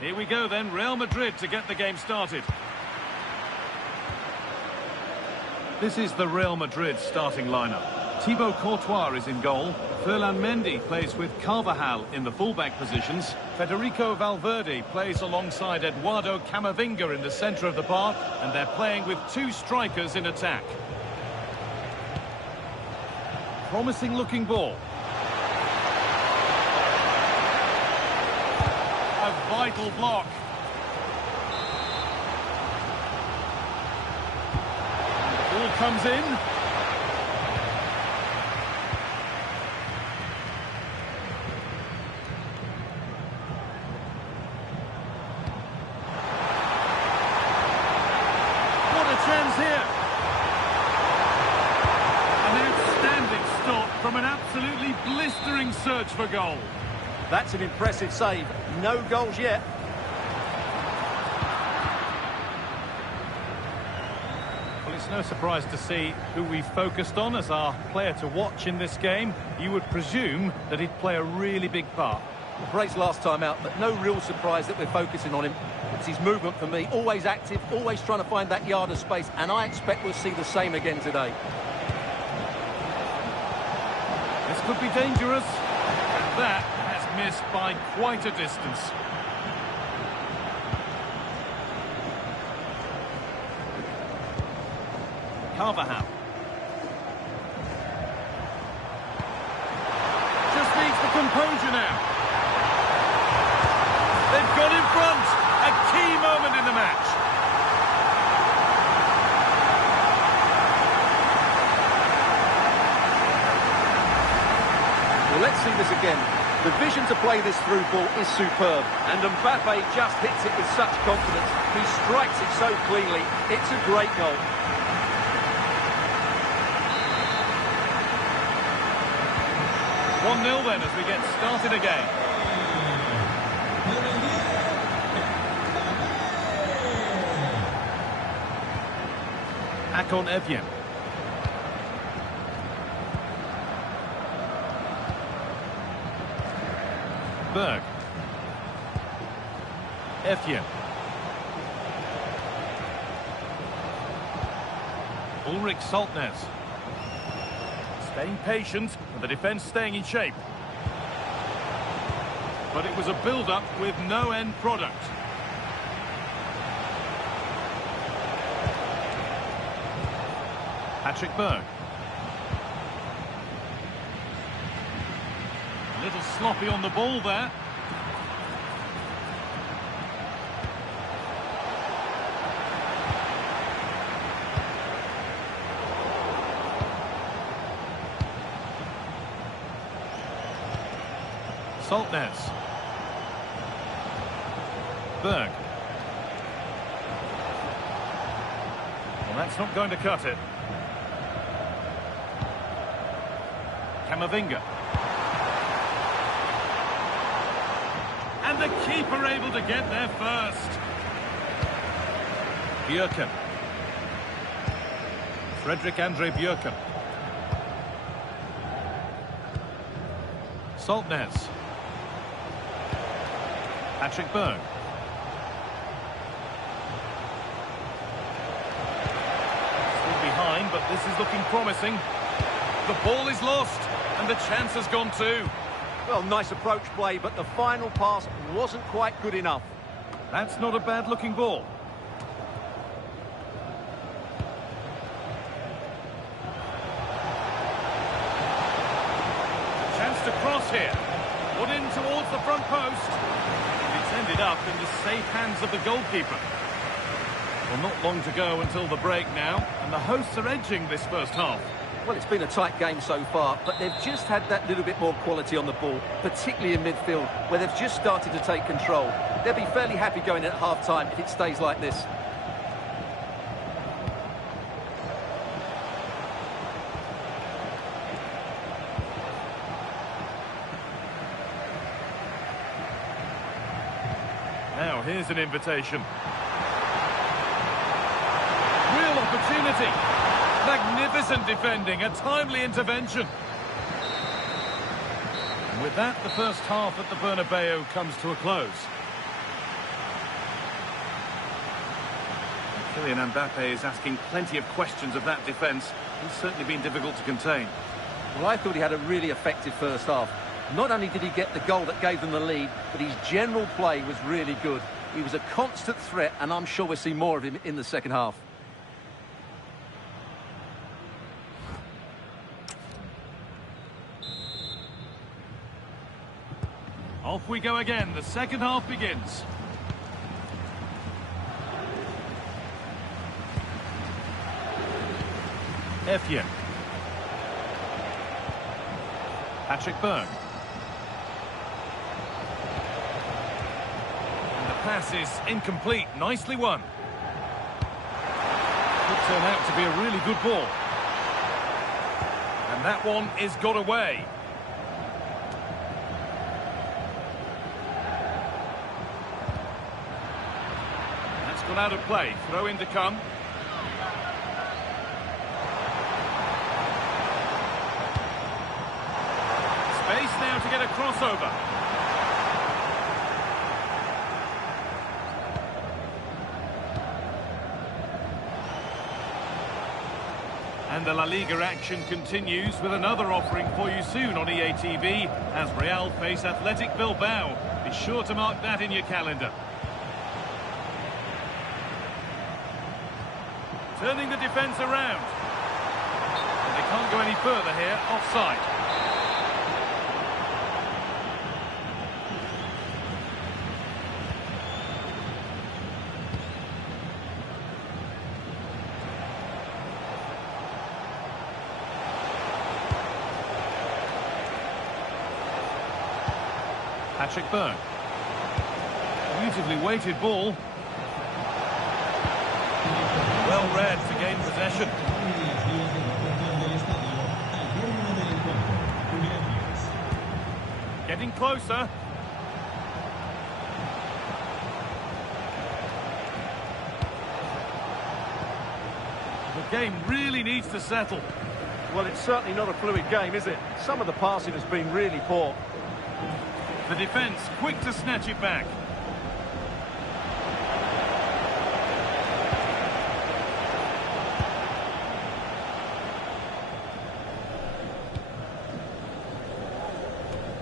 Here we go then, Real Madrid to get the game started. This is the Real Madrid starting lineup. Thibaut Courtois is in goal. Ferland Mendy plays with Carvajal in the fullback positions. Federico Valverde plays alongside Eduardo Camavinga in the centre of the park. And they're playing with two strikers in attack. Promising looking ball. A vital block. And the ball comes in. What a chance here. An outstanding stop from an absolutely blistering search for goal. That's an impressive save. No goals yet. Well, it's no surprise to see who we focused on as our player to watch in this game. You would presume that he'd play a really big part. Brace last time out, but no real surprise that we're focusing on him. It's his movement for me. Always active, always trying to find that yard of space, and I expect we'll see the same again today. This could be dangerous. And that missed by quite a distance. Carvajal. Just needs the composure now. They've got in front. A key moment in the match. Well, let's see this again. The vision to play this through ball is superb, and Mbappe just hits it with such confidence. He strikes it so cleanly. It's a great goal. One 1-0 then as we get started again. Akon Evien. Berg. Evien. Ulrich Saltnes. Staying patient, and the defence staying in shape. But it was a build-up with no end product. Patrick Berg. A little sloppy on the ball there. Saltnes. Berg. Well, that's not going to cut it. Camavinga. And the keeper able to get there first. Bjerken. Andre Björken. Saltness. Patrick Berg. Still behind, but this is looking promising. The ball is lost, and the chance has gone too. Well, nice approach play, but the final pass wasn't quite good enough. That's not a bad-looking ball. Chance to cross here. Put in towards the front post. It's ended up in the safe hands of the goalkeeper. Well, not long to go until the break now, and the hosts are edging this first half. Well, it's been a tight game so far, but they've just had that little bit more quality on the ball, particularly in midfield, where they've just started to take control. They'll be fairly happy going in at half-time if it stays like this. Now, here's an invitation. Real opportunity. Magnificent defending, a timely intervention. And with that, the first half at the Bernabeu comes to a close. Kylian Mbappe is asking plenty of questions of that defence. He's certainly been difficult to contain. Well, I thought he had a really effective first half. Not only did he get the goal that gave them the lead, but his general play was really good. He was a constant threat, and I'm sure we'll see more of him in the second half. Off we go again. The second half begins. Effian. Patrick Berg. And the pass is incomplete. Nicely won. Could turn out to be a really good ball. And that one is got away. That's gone out of play. Throw in to come. Space now to get a crossover. And the La Liga action continues with another offering for you soon on EA TV as Real face Athletic Bilbao. Be sure to mark that in your calendar. Turning the defence around. And they can't go any further here, offside. Patrick Berg. Beautifully weighted ball. Well read to gain possession. Getting closer. The game really needs to settle. Well, it's certainly not a fluid game, is it? Some of the passing has been really poor. The defence quick to snatch it back.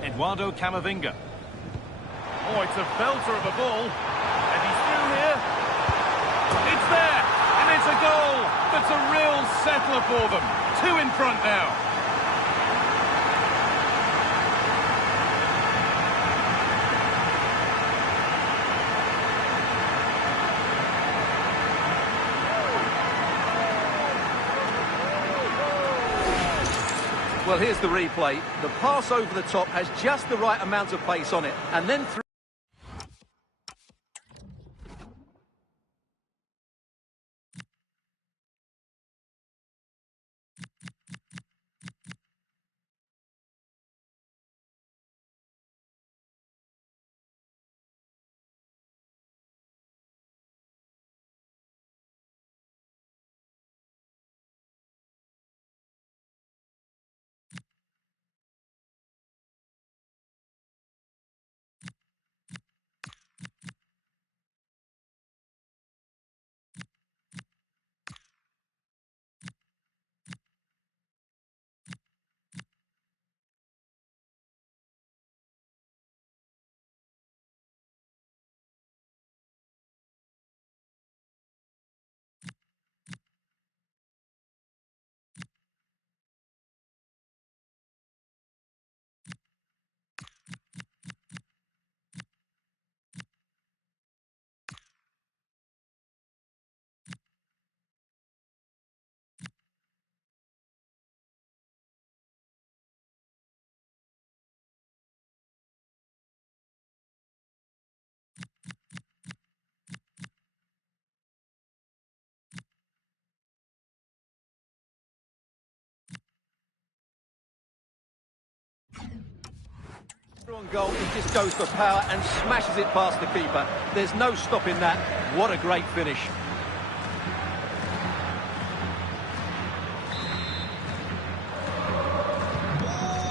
Eduardo Camavinga. Oh, it's a belter of a ball. And he's through here. It's there! And it's a goal! That's a real settler for them. 2 in front now. Well, here's the replay. The pass over the top has just the right amount of pace on it, and then through. On goal, he just goes for power and smashes it past the keeper. There's no stopping that. What a great finish.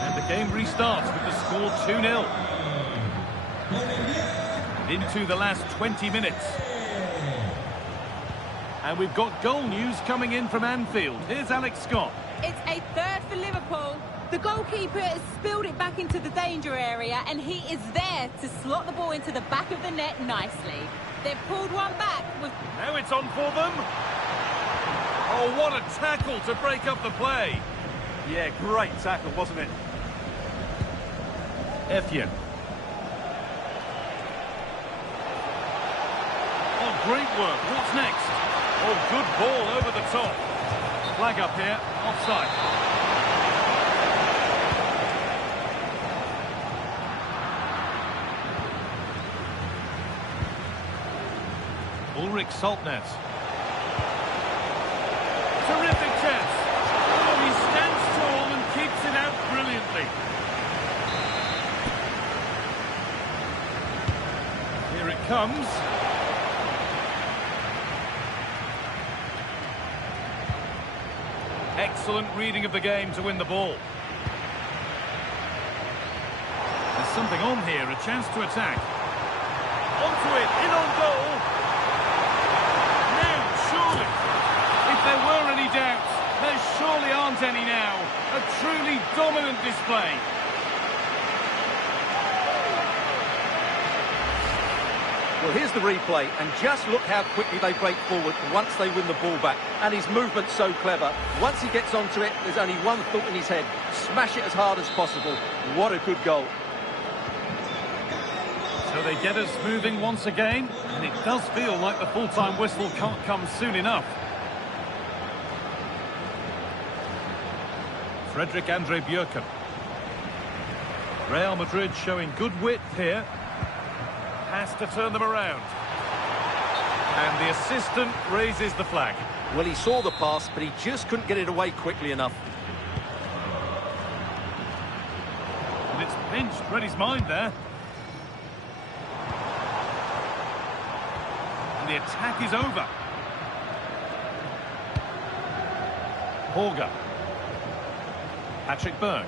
And the game restarts with the score 2-0. And into the last 20 minutes. And we've got goal news coming in from Anfield. Here's Alex Scott. It's a third for Liverpool. The goalkeeper has spilled it back into the danger area, and he is there to slot the ball into the back of the net nicely. They've pulled one back with... Now it's on for them. Oh, what a tackle to break up the play. Yeah, great tackle, wasn't it? Effian. Oh, great work. What's next? Oh, good ball over the top. Flag up here. Offside. Ulrich Saltness. Terrific chance. Oh, he stands tall and keeps it out brilliantly. Here it comes. Excellent reading of the game to win the ball. There's something on here, a chance to attack. Onto it, in on goal. Surely, if there were any doubts, there surely aren't any now. A truly dominant display. Well, here's the replay, and just look how quickly they break forward once they win the ball back. And his movement's so clever. Once he gets onto it, there's only one thought in his head. Smash it as hard as possible. What a good goal. So they get us moving once again, and it does feel like the full-time whistle can't come soon enough. Frederick Andre Björken. Real Madrid showing good width here. Has to turn them around. And the assistant raises the flag. Well, he saw the pass, but he just couldn't get it away quickly enough. And it's pinched, read his mind there. The attack is over. Horga. Patrick Berg.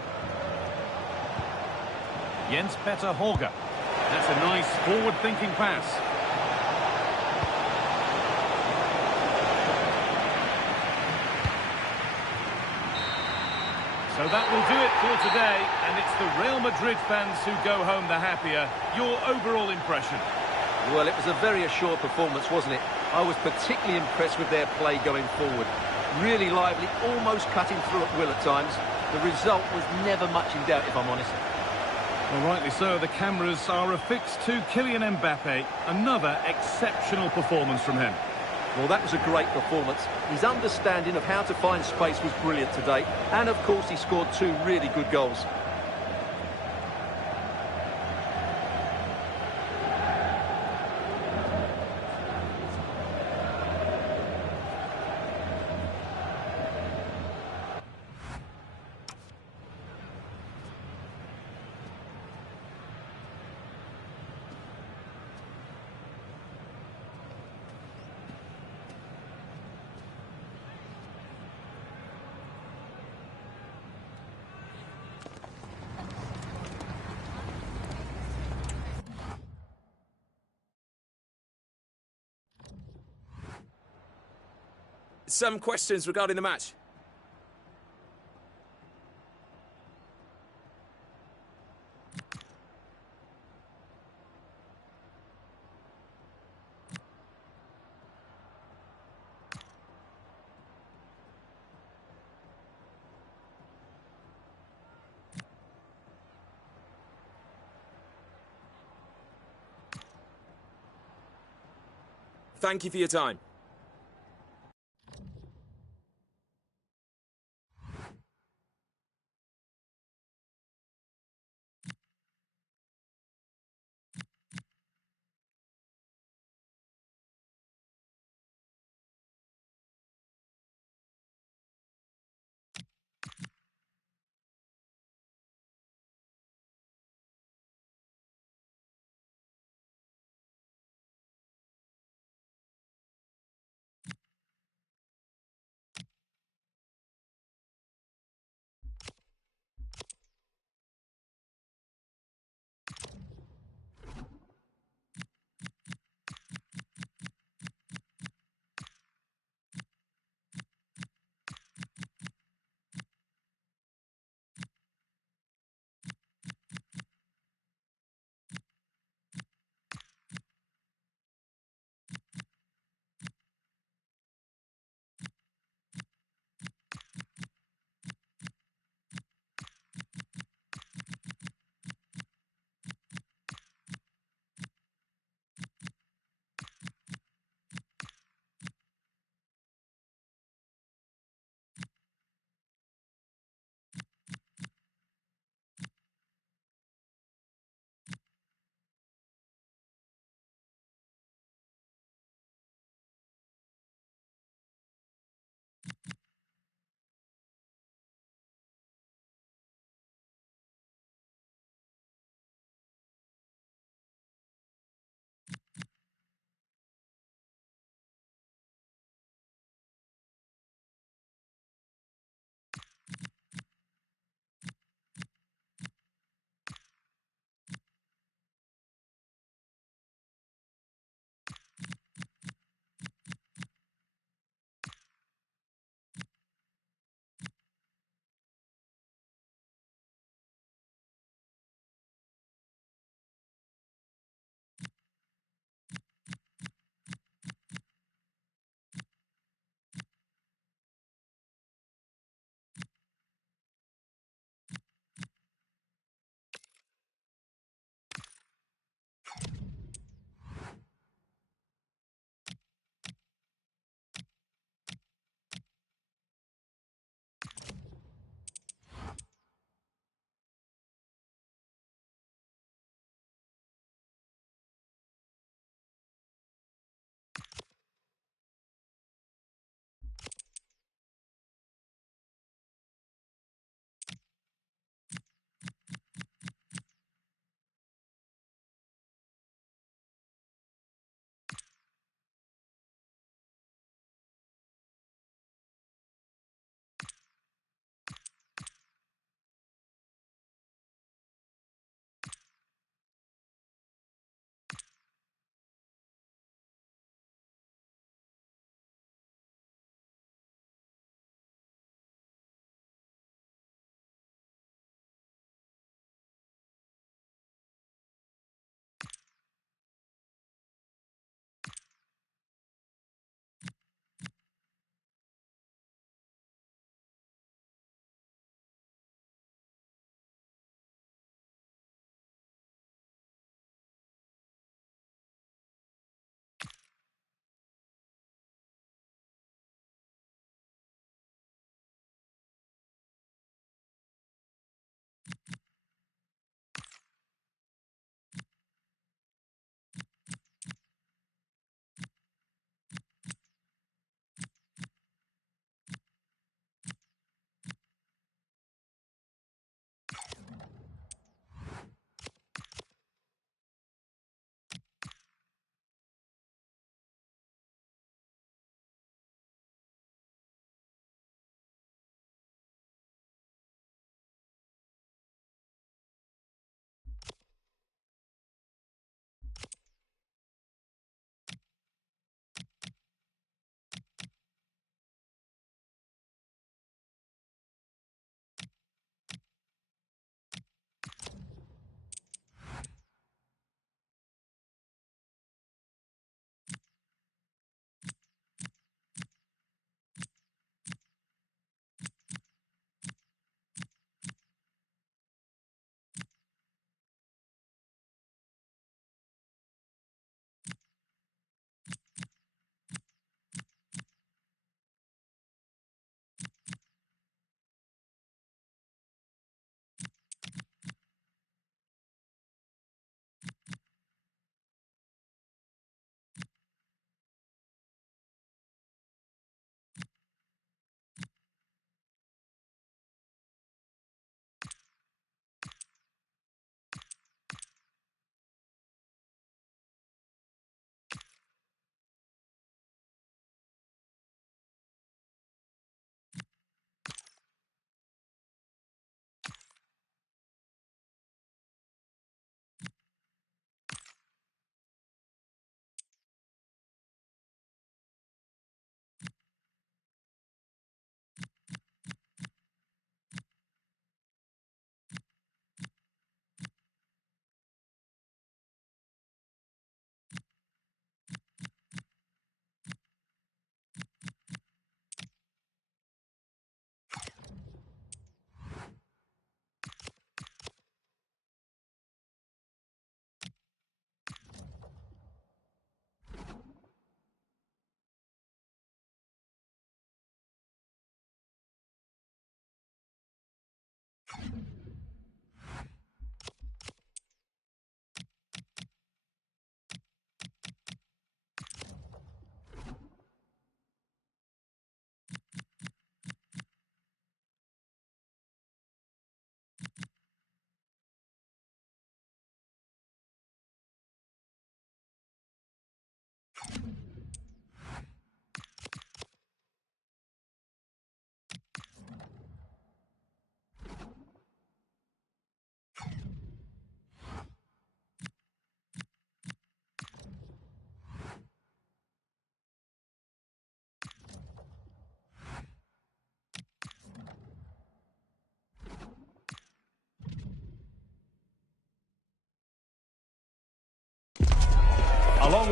Jens Petter Horga. That's a nice forward-thinking pass. So that will do it for today, and it's the Real Madrid fans who go home the happier. Your overall impression? Well, it was a very assured performance, wasn't it? I was particularly impressed with their play going forward. Really lively, almost cutting through at will at times. The result was never much in doubt, if I'm honest. Well, rightly so. The cameras are affixed to Kylian Mbappe. Another exceptional performance from him. Well, that was a great performance. His understanding of how to find space was brilliant today. And, of course, he scored two really good goals. Some questions regarding the match. Thank you for your time.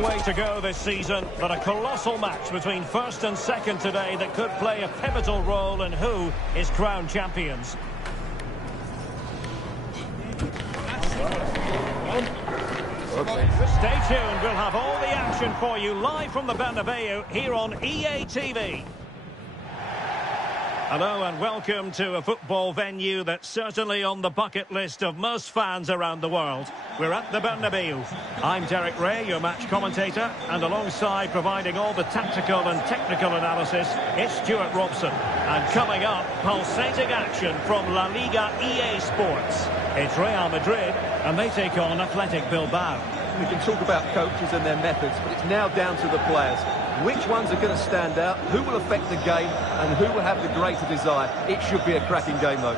way to go this season, but a colossal match between first and second today that could play a pivotal role in who is crowned champions. Stay tuned, we'll have all the action for you live from the Bernabeu here on EA TV. Hello and welcome to a football venue that's certainly on the bucket list of most fans around the world. We're at the Bernabeu. I'm Derek Ray, your match commentator, and alongside providing all the tactical and technical analysis, it's Stuart Robson. And coming up, pulsating action from La Liga EA Sports. It's Real Madrid, and they take on Athletic Bilbao. We can talk about coaches and their methods, but it's now down to the players. Which ones are going to stand out, who will affect the game, and who will have the greater desire? It should be a cracking game, though.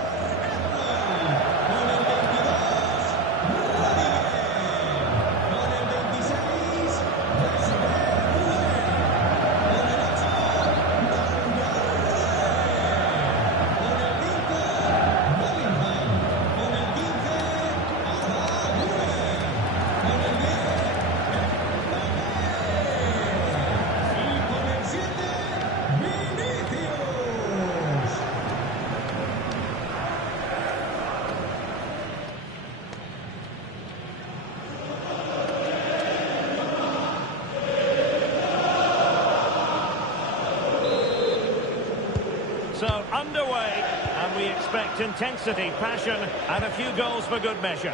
So, underway, and we expect intensity, passion, and a few goals for good measure.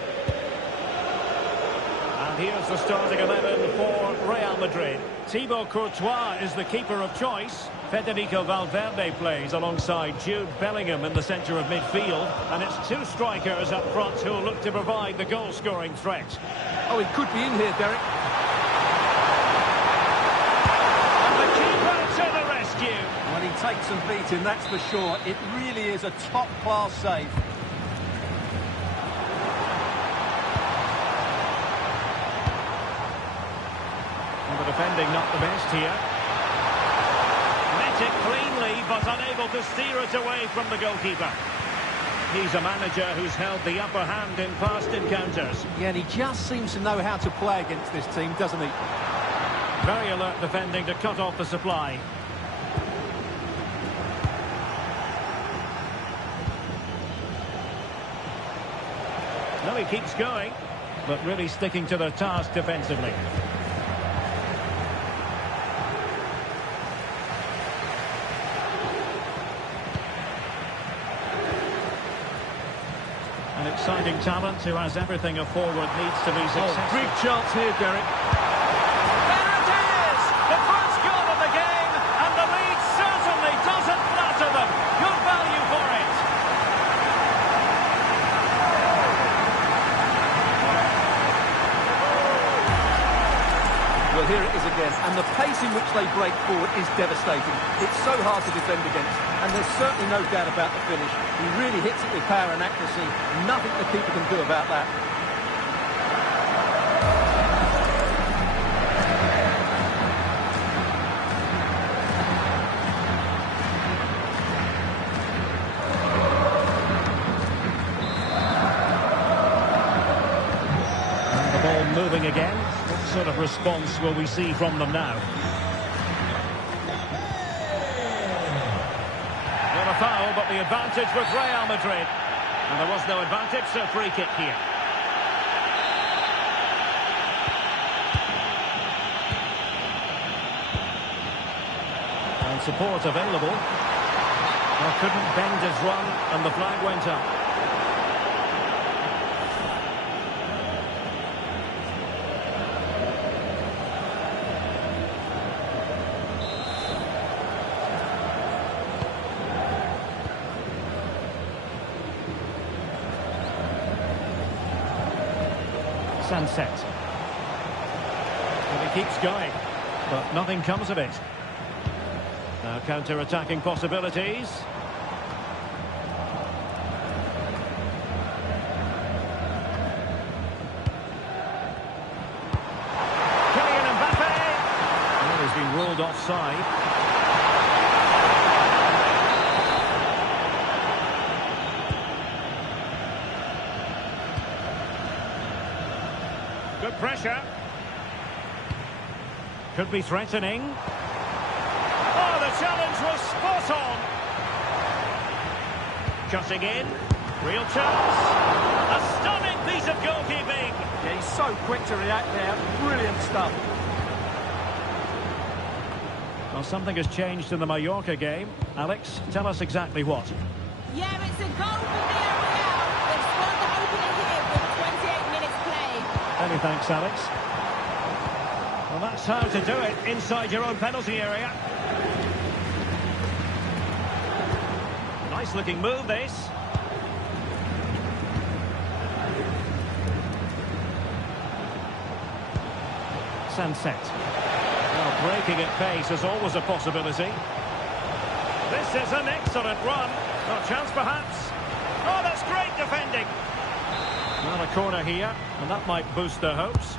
And here's the starting 11 for Real Madrid. Thibaut Courtois is the keeper of choice. Federico Valverde plays alongside Jude Bellingham in the centre of midfield. And it's two strikers up front who'll look to provide the goal-scoring threat. Oh, he could be in here, Derek. And the keeper to the rescue. When he takes some beating, that's for sure. It really is a top-class save. And the defending not the best here. Met it cleanly, but unable to steer it away from the goalkeeper. He's a manager who's held the upper hand in past encounters. Yeah, and he just seems to know how to play against this team, doesn't he? Very alert defending to cut off the supply. No, he keeps going, but really sticking to their task defensively. An exciting talent who has everything a forward needs to be successful. Big chance here, Derek. There it is! The first goal of the game, and the lead certainly doesn't flatter them. Good value for it. Well, here it is again, and the pace in which they break forward is devastating. It's so hard to defend against, and there's certainly no doubt about the finish. He really hits it with power and accuracy. Nothing the keeper can do about that. And the ball moving again. What sort of response will we see from them now? Well, a foul, but the advantage with Real Madrid. And there was no advantage, so free kick here. And support available. Well, couldn't bend his run, and the flag went up. Sunset. Well, he keeps going, but nothing comes of it. Now counter-attacking possibilities. Kylian Mbappe. Well, he's been ruled offside. Good pressure. Could be threatening. Oh, the challenge was spot on. Cutting in. Real chance. A stunning piece of goalkeeping. Yeah, he's so quick to react there. Brilliant stuff. Well, something has changed in the Mallorca game. Alex, tell us exactly what. Yeah, it's a goal for Villarreal. They've scored the opener here with 28 minutes play. Many thanks, Alex. Well, that's how to do it inside your own penalty area. Nice looking move, this. Sunset. Well, breaking at pace is always a possibility. This is an excellent run. No chance, perhaps. Oh, that's great defending. Well, a corner here, and that might boost their hopes.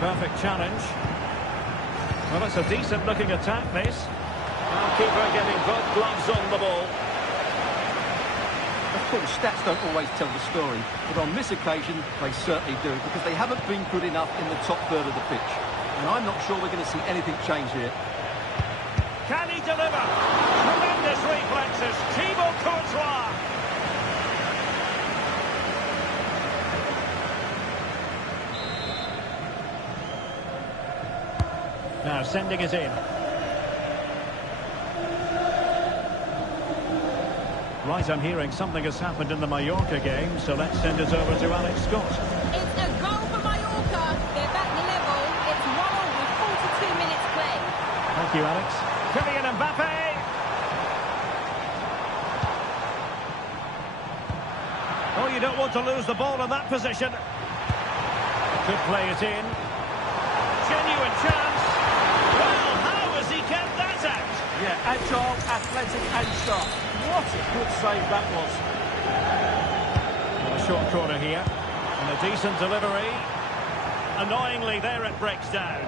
Perfect challenge. Well, it's a decent-looking attack, this. Well, keeper getting both gloves on the ball. Of course, stats don't always tell the story, but on this occasion, they certainly do, because they haven't been good enough in the top third of the pitch. And I'm not sure we're going to see anything change here. Can he deliver? Tremendous reflexes. Thibaut Courtois. Now sending it in. Right, I'm hearing something has happened in the Mallorca game, so let's send it over to Alex Scott. It's a goal for Mallorca. They're back level. It's 1-1 with 42 minutes play. Thank you, Alex. Kylian Mbappe. Oh, you don't want to lose the ball in that position. Could play it in. Genuine chance. Well, how has he kept that out? Yeah, agile, athletic and sharp. What a good save that was. Well, a short corner here. And a decent delivery. Annoyingly, there it breaks down.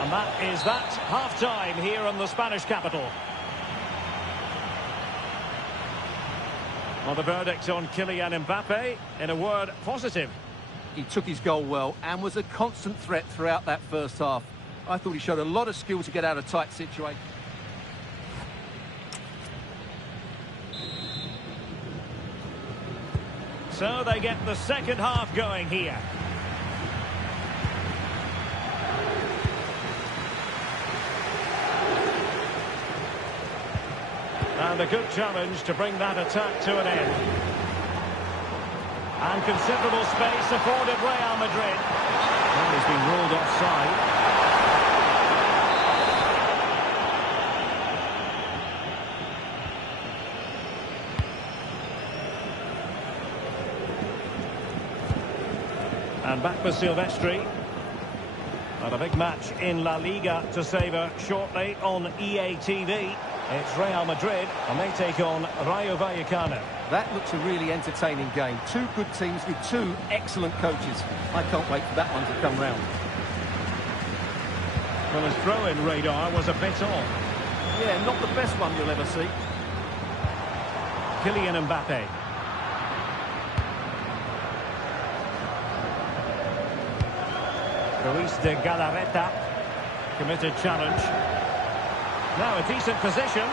And that is that. Half-time here in the Spanish capital. Well, the verdict on Kylian Mbappe, in a word, positive. He took his goal well and was a constant threat throughout that first half. I thought he showed a lot of skill to get out of tight situations. So they get the second half going here. And a good challenge to bring that attack to an end. And considerable space afforded Real Madrid. Well, he's been ruled offside. And back with Silvestri. And a big match in La Liga to savour shortly on EA TV. It's Real Madrid, and they take on Rayo Vallecano. That looks a really entertaining game. Two good teams with two excellent coaches. I can't wait for that one to come round. Well, his throw-in radar was a bit off. Yeah, not the best one you'll ever see. Kylian Mbappe. Luis de Galarreta. Committed challenge. Now a decent position.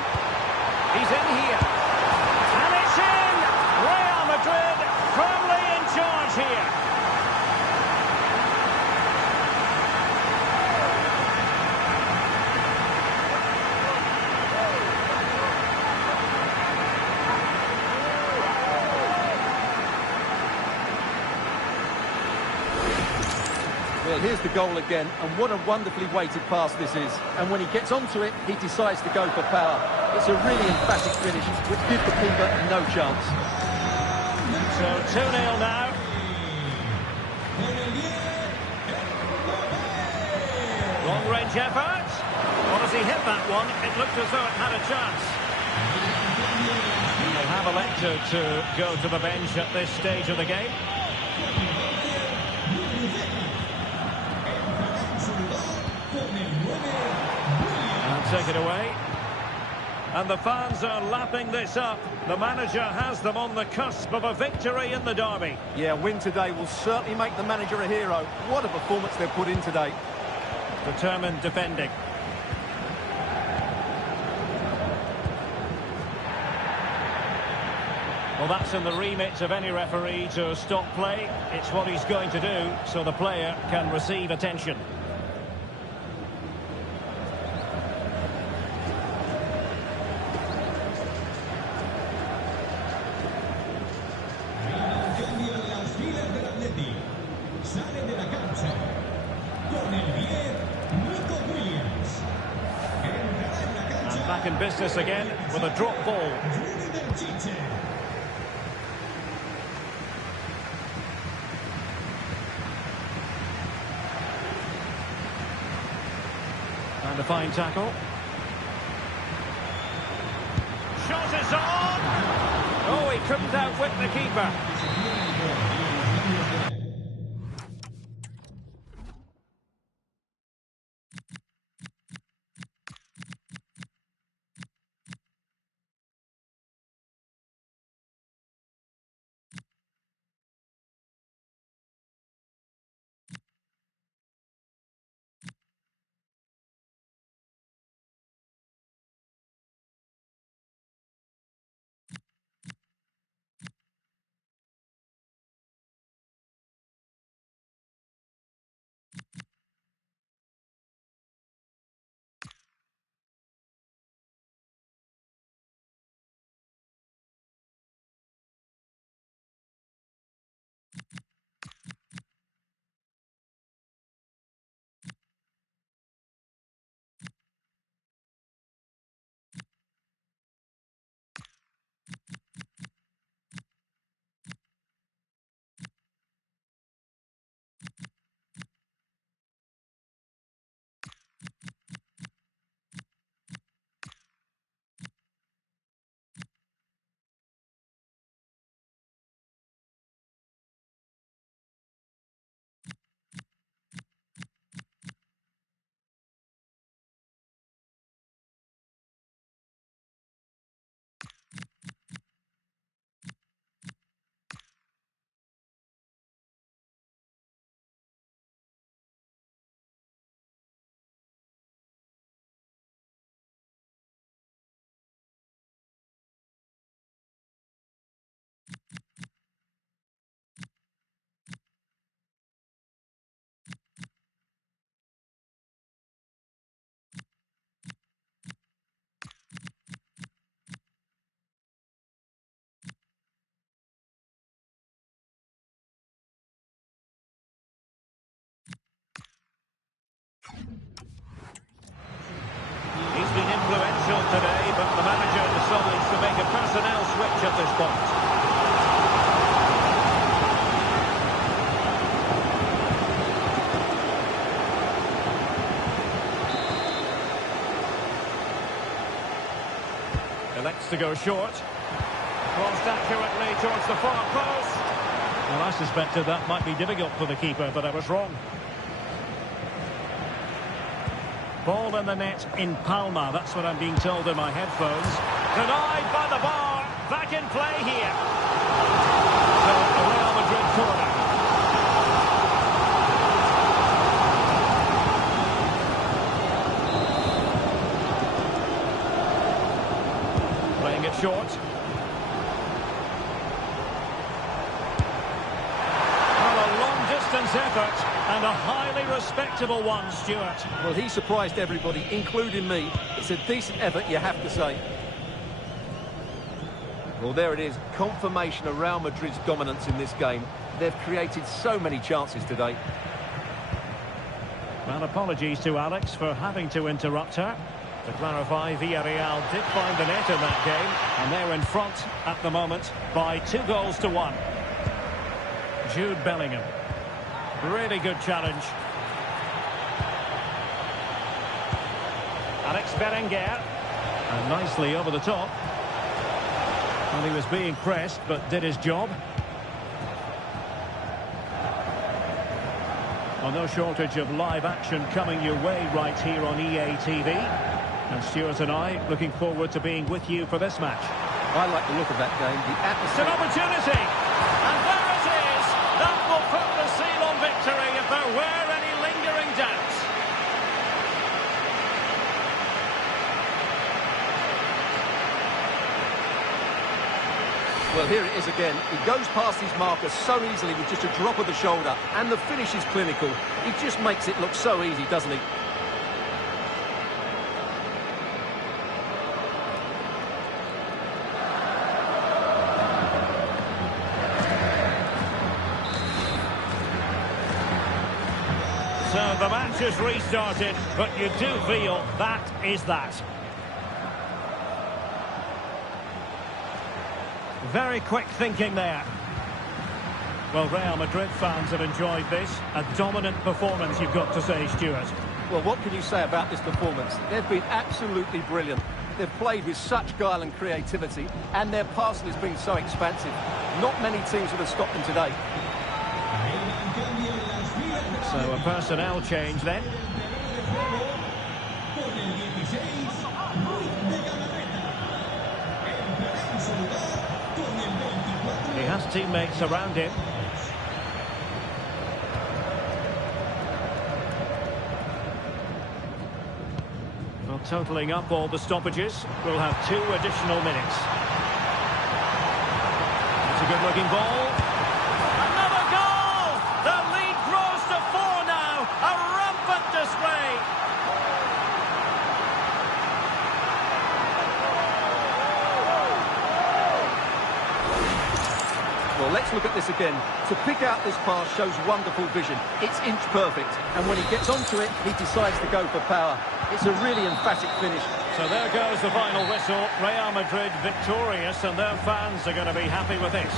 He's in here. And it's in! Real Madrid firmly in charge here. Well, here's the goal again, and what a wonderfully weighted pass this is. And when he gets onto it, he decides to go for power. It's a really emphatic finish, which gives the keeper no chance. So 2-0 now. Long-range effort. Well, as he hit that one, it looked as though it had a chance. They have elected to go to the bench at this stage of the game. And take it away. And the fans are lapping this up. The manager has them on the cusp of a victory in the derby. Yeah, a win today will certainly make the manager a hero. What a performance they've put in today. Determined defending. Well, that's in the remit of any referee to stop play. It's what he's going to do, so the player can receive attention. And back in business again with a drop ball. And a fine tackle. Shot is on! Oh, he couldn't outwit the keeper. He's been influential today, but the manager decides to make a personnel switch at this point. Elects to go short. Crossed accurately towards the far post. Well, I suspected that might be difficult for the keeper, but I was wrong. Ball in the net in Palma. That's what I'm being told in my headphones. Denied by the bar. Back in play here. So, a Real Madrid corner. Playing it short. Well, a long-distance effort. And a highly respectable one, Stuart. Well, he surprised everybody, including me. It's a decent effort, you have to say. Well, there it is. Confirmation of Real Madrid's dominance in this game. They've created so many chances today. Well, apologies to Alex for having to interrupt her. To clarify, Villarreal did find the net in that game. And they're in front at the moment by 2-1. Jude Bellingham. Really good challenge. Alex Berenguer. And nicely over the top. Well, he was being pressed, but did his job. Well, no shortage of live action coming your way right here on EA TV. And Stuart and I looking forward to being with you for this match. I like the look of that game. The It's an atmosphere. opportunity. And there it is. That will put the seal on victory if there were any lingering doubts. Well, here it is again. He goes past his marker so easily with just a drop of the shoulder, and the finish is clinical. He just makes it look so easy, doesn't he? So the match has restarted, but you do feel that is that. Very quick thinking there. Well, Real Madrid fans have enjoyed this. A dominant performance, you've got to say, Stuart. Well, what can you say about this performance? They've been absolutely brilliant. They've played with such guile and creativity, and their passing has been so expansive. Not many teams would have stopped them today. So a personnel change then. He has teammates around him. Well, totalling up all the stoppages, we'll have 2 additional minutes. It's a good-looking ball. Another goal! The lead grows to 4 now. A rampant display. Well, let's look at this again. To pick out this pass shows wonderful vision. It's inch perfect, and when he gets onto it, he decides to go for power. It's a really emphatic finish. So there goes the final whistle. Real Madrid victorious, and their fans are going to be happy with this.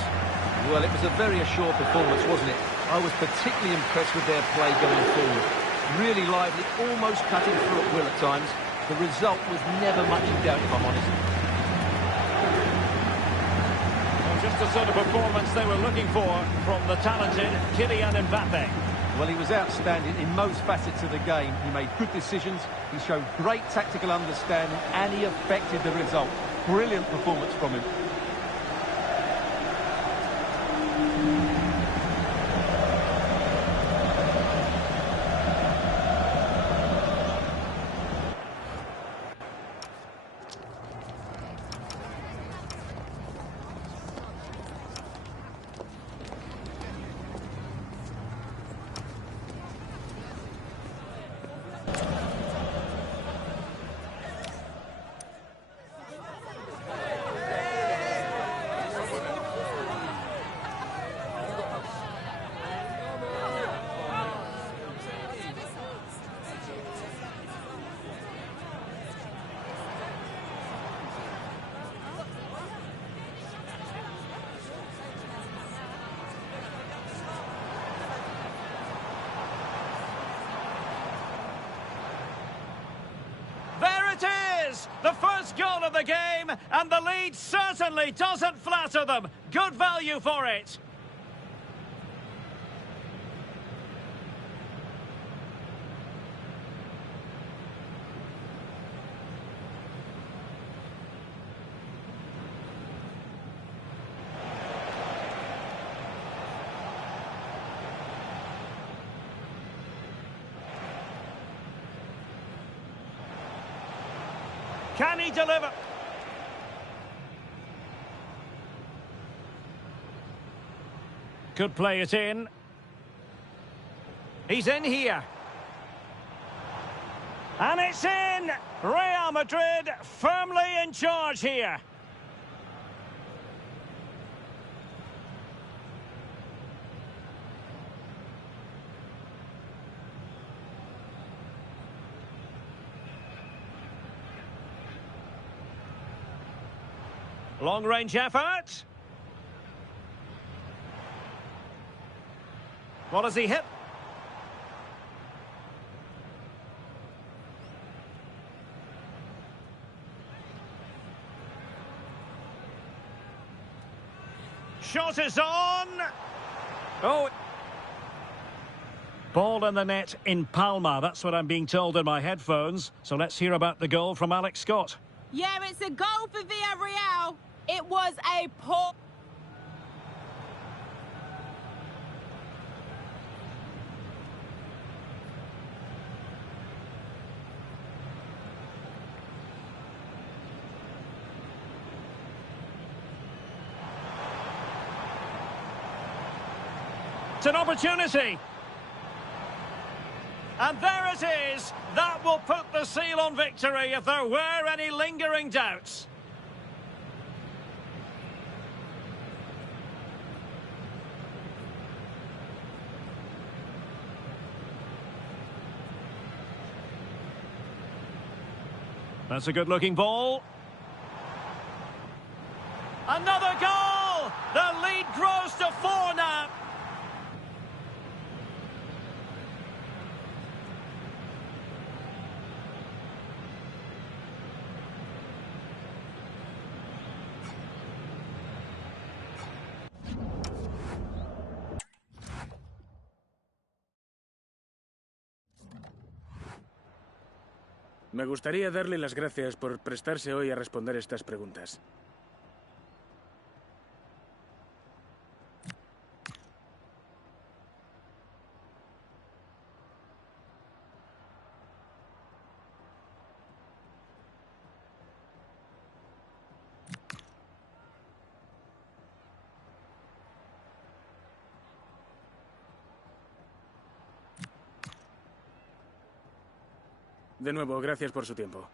Well, it was a very assured performance, wasn't it? I was particularly impressed with their play going forward. Really lively, almost cutting through at will at times. The result was never much in doubt, if I'm honest. Just the sort of performance they were looking for from the talented Kylian Mbappe. Well, he was outstanding in most facets of the game. He made good decisions, he showed great tactical understanding, and he affected the result. Brilliant performance from him. The first goal of the game, and the lead certainly doesn't flatter them. Good value for it. Can he deliver? Could play it in. He's in here. And it's in! Real Madrid firmly in charge here. Long-range effort. What has he hit? Shot is on. Oh. Ball in the net in Palma. That's what I'm being told in my headphones. So let's hear about the goal from Alex Scott. Yeah, it's a goal for Villarreal. It was a poor... It's an opportunity. And there it is. That will put the seal on victory if there were any lingering doubts. That's a good-looking ball. Another goal! The lead grows to 4 now. Me gustaría darle las gracias por prestarse hoy a responder estas preguntas. De nuevo, gracias por su tiempo.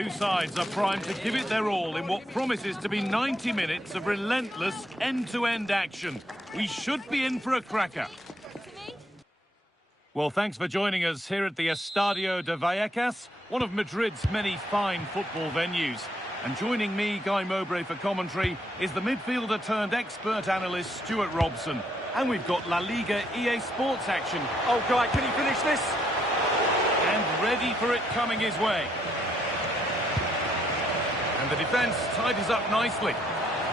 Two sides are primed to give it their all in what promises to be 90 minutes of relentless end-to-end action. We should be in for a cracker. Well, thanks for joining us here at the Estadio de Vallecas, one of Madrid's many fine football venues. And joining me, Guy Mowbray, for commentary is the midfielder-turned-expert analyst Stuart Robson. And we've got La Liga EA Sports action. Oh, Guy, can he finish this? And ready for it coming his way. And the defence tidies up nicely.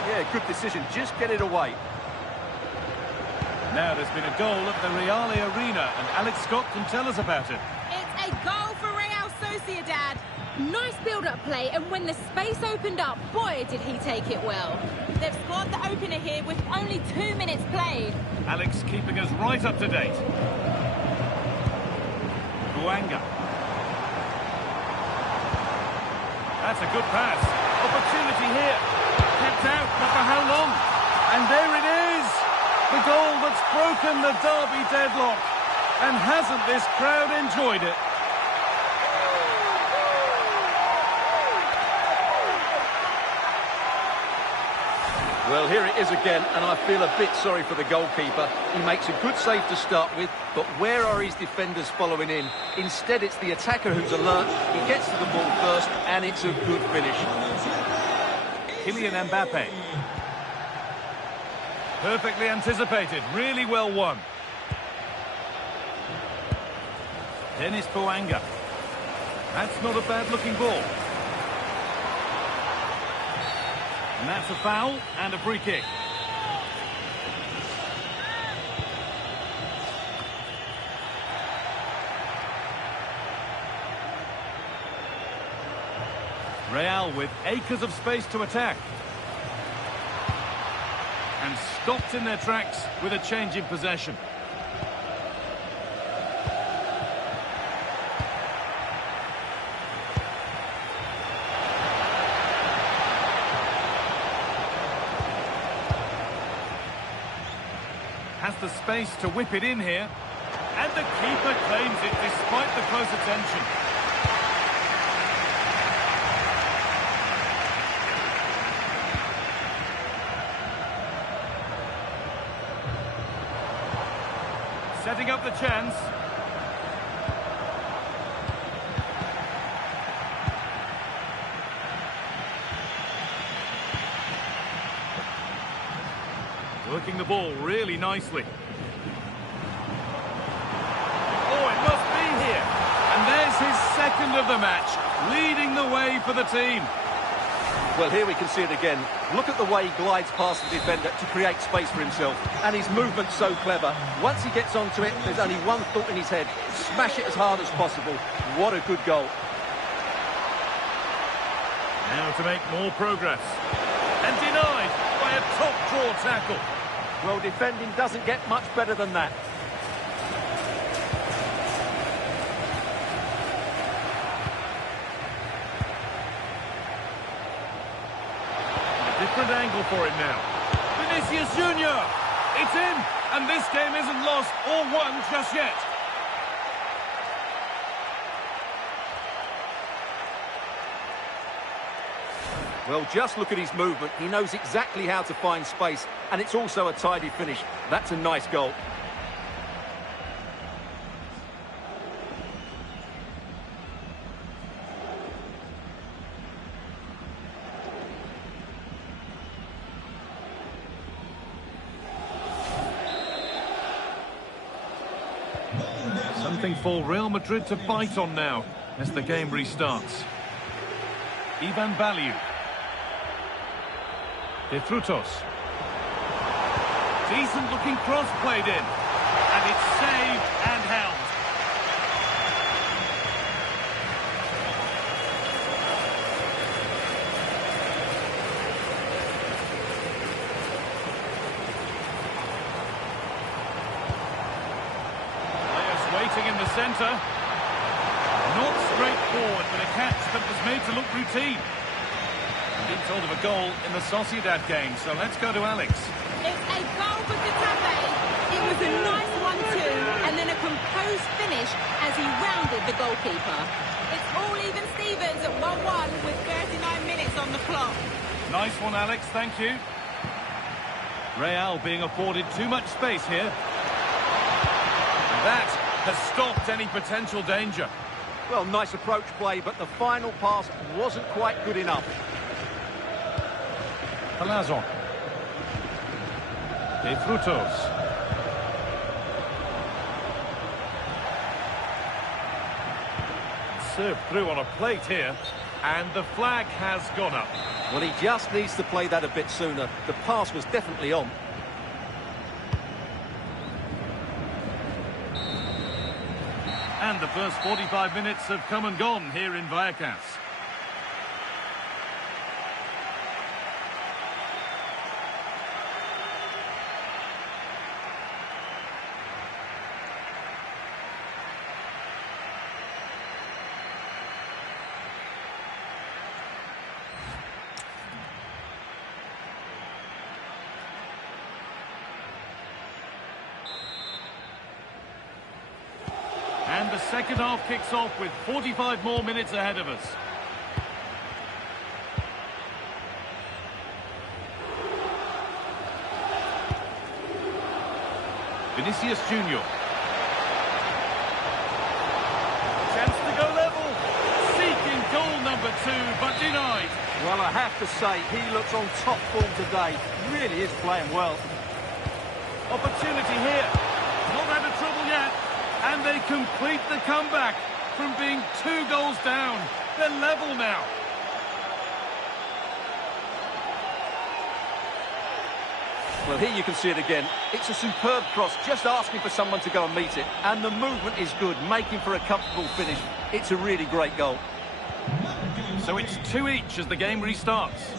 Yeah, good decision. Just get it away. Now there's been a goal at the Reale Arena, and Alex Scott can tell us about it. It's a goal for Real Sociedad. Nice build-up play, and when the space opened up, boy, did he take it well. They've scored the opener here with only 2 minutes played. Alex keeping us right up to date. Buanga. That's a good pass. Opportunity here. Kept out, but for how long? And there it is! The goal that's broken the derby deadlock. And hasn't this crowd enjoyed it? Well, here it is again, and I feel a bit sorry for the goalkeeper. He makes a good save to start with, but where are his defenders following in? Instead, it's the attacker who's alert. He gets to the ball first, and it's a good finish. Kylian Mbappe. Perfectly anticipated, really well won. Dennis Buanga. That's not a bad-looking ball. And that's a foul and a free kick. Real with acres of space to attack. And stopped in their tracks with a change in possession. Has the space to whip it in here. And the keeper claims it despite the close attention. Setting up the chance. Working the ball really nicely. Oh, it must be here. And there's his second of the match, leading the way for the team. Well, here we can see it again. Look at the way he glides past the defender to create space for himself. And his movement's so clever. Once he gets onto it, there's only one thought in his head. Smash it as hard as possible. What a good goal. Now to make more progress. And denied by a top-draw tackle. Well, defending doesn't get much better than that. Different angle for him now. Vinicius Junior! It's in! And this game isn't lost or won just yet. Well, just look at his movement. He knows exactly how to find space, and it's also a tidy finish. That's a nice goal. Something for Real Madrid to bite on now as the game restarts. Ivan Baliu. De Frutos. Decent looking cross played in. And it's saved and held. Players waiting in the centre. Not straightforward, but a catch that was made to look routine. Been told of a goal in the Sociedad game, so let's go to Alex. It's a goal for Getafe. It was a nice 1-2, and then a a composed finish as he rounded the goalkeeper. It's all even Stevens at 1-1 with 39 minutes on the clock. Nice one, Alex, thank you. Real being afforded too much space here. That has stopped any potential danger. Well, nice approach play, but the final pass wasn't quite good enough. Palazon. De Frutos. Served through on a plate here, and the flag has gone up. Well, he just needs to play that a bit sooner. The pass was definitely on. And the first 45 minutes have come and gone here in Vallecas. And the second half kicks off with 45 more minutes ahead of us. Vinicius Junior. Chance to go level. Seeking goal number 2, but denied. Well, I have to say, he looks on top form today. Really is playing well. Opportunity here. Not out of trouble yet. And they complete the comeback from being 2 goals down. They're level now. Well, here you can see it again. It's a superb cross, just asking for someone to go and meet it. And the movement is good, making for a comfortable finish. It's a really great goal. So it's 2 each as the game restarts.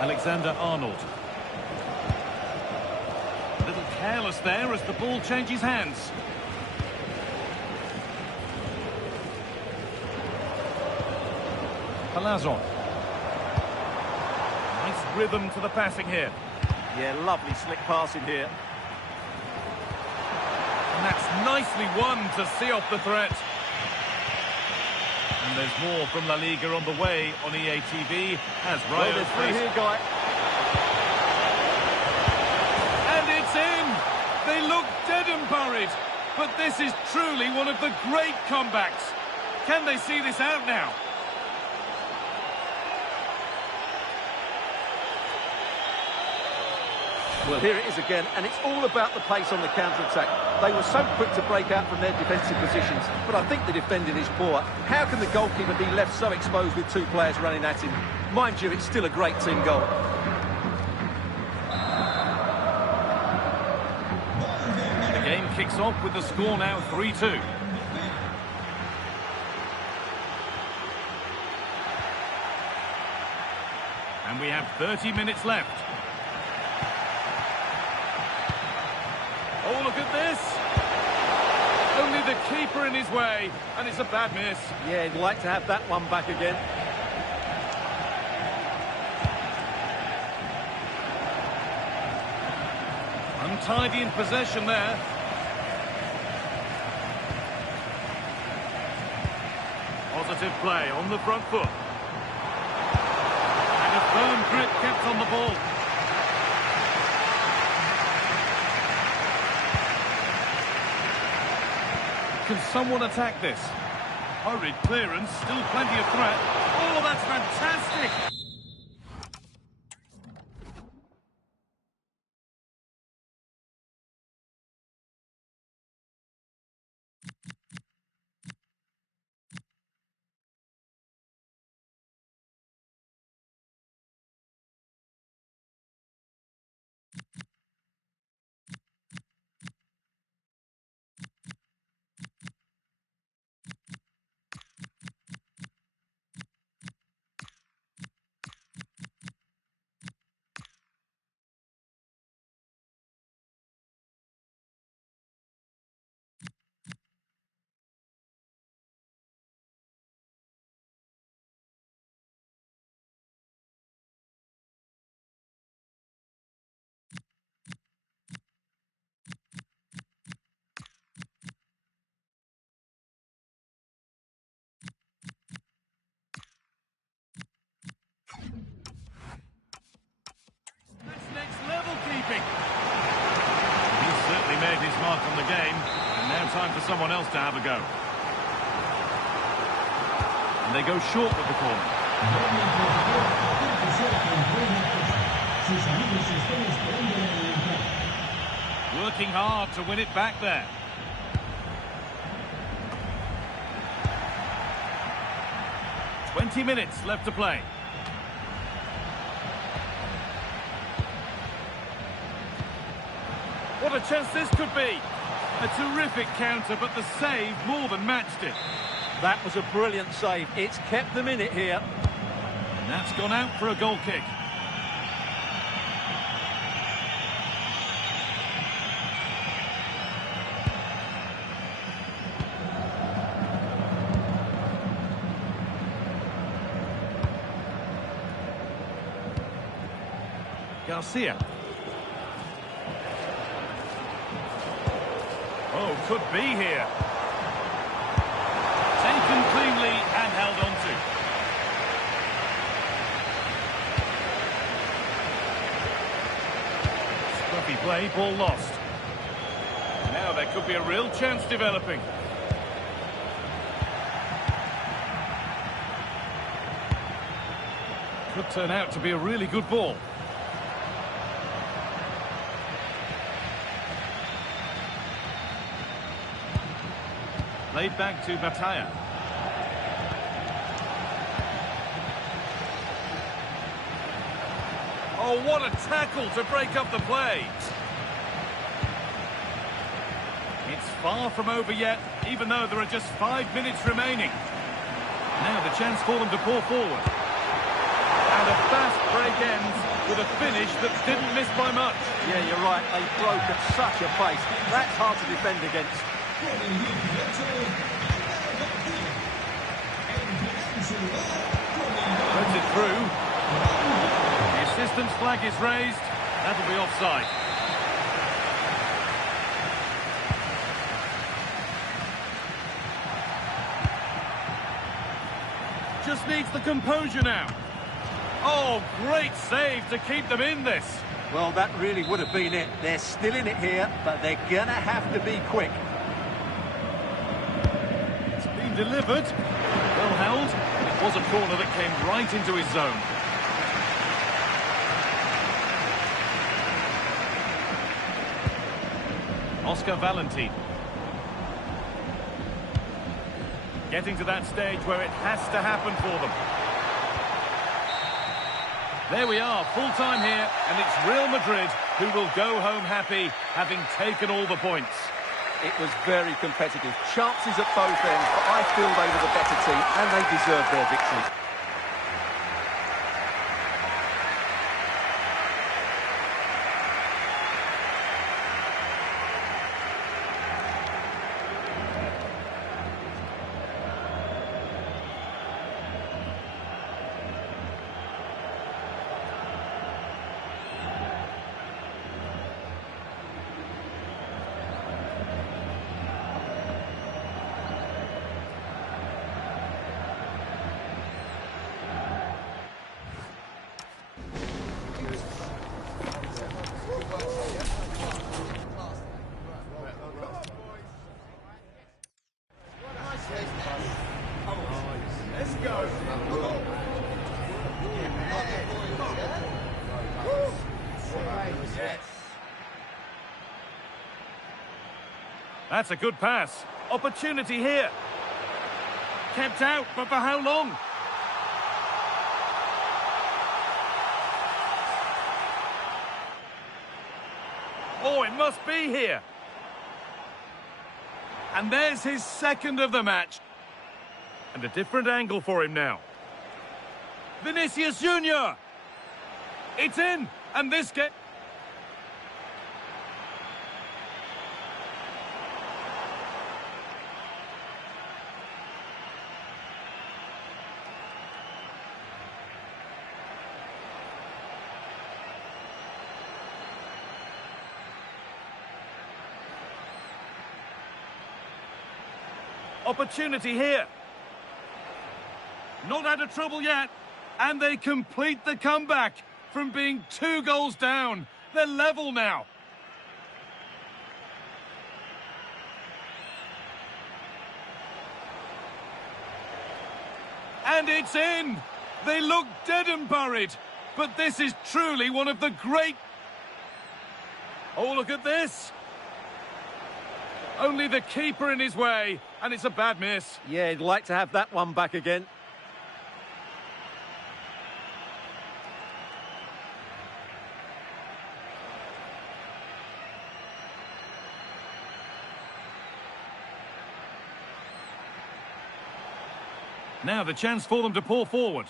Alexander-Arnold. A little careless there as the ball changes hands. Palazon. Nice rhythm to the passing here. Yeah, lovely slick passing here. And that's nicely won to see off the threat. And there's more from La Liga on the way on EA TV as Rayo Well, they're through here, guy. And it's in! They look dead and buried, but this is truly one of the great comebacks. Can they see this out now? Well, here it is again, and it's all about the pace on the counter-attack. They were so quick to break out from their defensive positions, but I think the defending is poor. How can the goalkeeper be left so exposed with 2 players running at him? Mind you, it's still a great team goal. The game kicks off with the score now 3-2. And we have 30 minutes left. Oh, look at this! Only the keeper in his way, and it's a bad miss. Yeah, he'd like to have that one back again. Untidy in possession there. Positive play on the front foot. And a firm grip kept on the ball. Can someone attack this? Hurried clearance, still plenty of threat. Oh, that's fantastic! Now time for someone else to have a go. And they go short with the corner. Working hard to win it back there. Minutes left to play. What a chance this could be. A terrific counter, but the save more than matched it. That was a brilliant save. It's kept them in it here. And that's gone out for a goal kick. Garcia. Oh, could be here. Taken cleanly and held on to. Scruffy play, ball lost. Now there could be a real chance developing. Could turn out to be a really good ball. Laid back to Bataya. Oh, what a tackle to break up the play. It's far from over yet, even though there are just 5 minutes remaining. Now the chance for them to pour forward. And a fast break ends with a finish that didn't miss by much. Yeah, you're right. They broke at such a pace. That's hard to defend against. Runs it through. The assistant's flag is raised. That'll be offside. Just needs the composure now. Oh, great save to keep them in this. Well, that really would have been it. They're still in it here, but they're gonna have to be quick. Delivered, well held. It was a corner that came right into his zone. Oscar Valentin. Getting to that stage where it has to happen for them. There we are, full time here, and it's Real Madrid who will go home happy, having taken all the points. It was very competitive. Chances at both ends, but I feel they were the better team and they deserved their victory. That's a good pass. Opportunity here. Kept out, but for how long? Oh, it must be here. And there's his second of the match. And a different angle for him now. Vinicius Junior. It's in, and this game... Opportunity here. Not out of trouble yet. And they complete the comeback from being 2 goals down. They're level now. And it's in! They look dead and buried, but this is truly one of the great... Oh, look at this! Only the keeper in his way, and it's a bad miss. Yeah, he'd like to have that one back again. Now the chance for them to pour forward.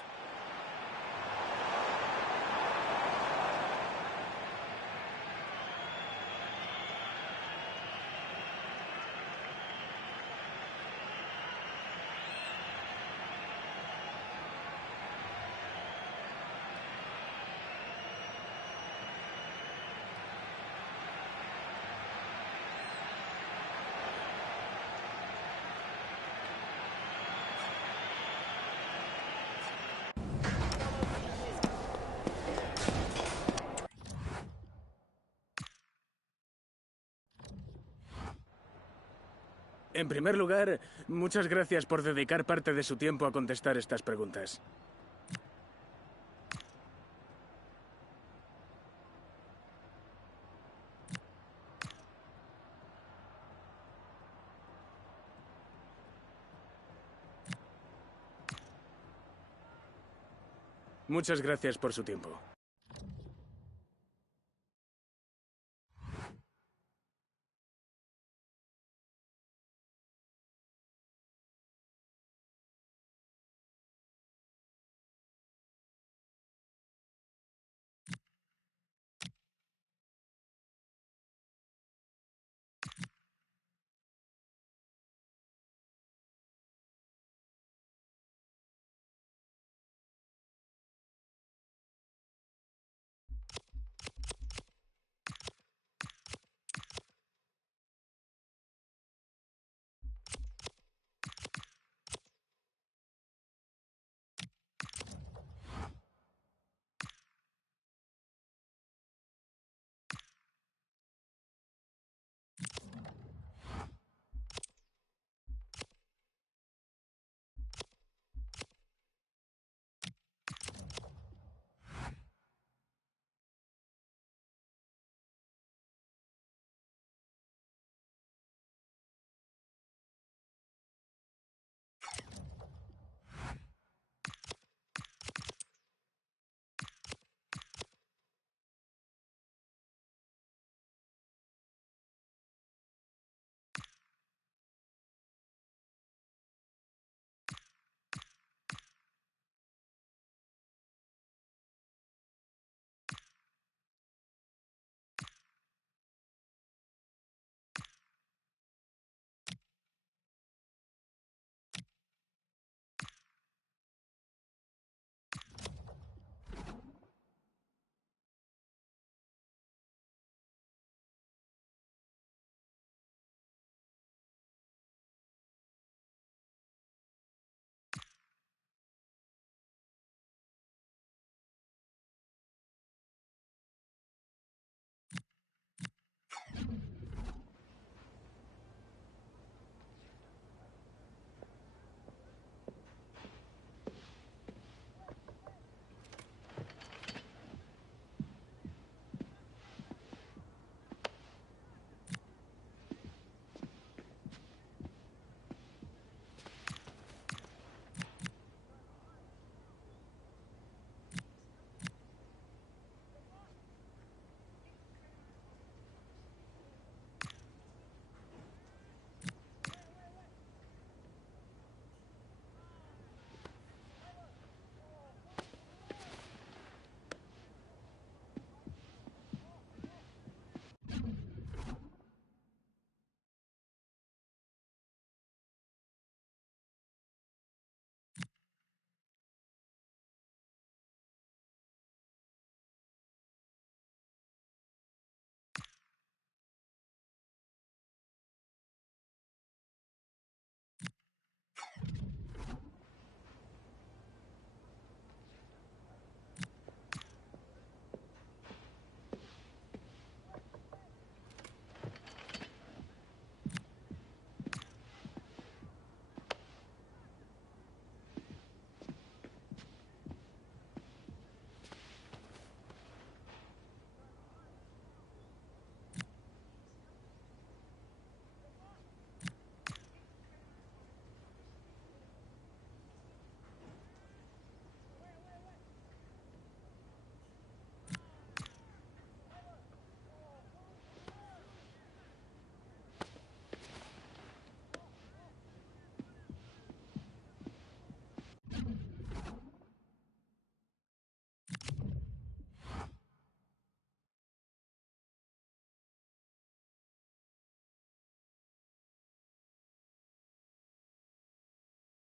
En primer lugar, muchas gracias por dedicar parte de su tiempo a contestar estas preguntas. Muchas gracias por su tiempo.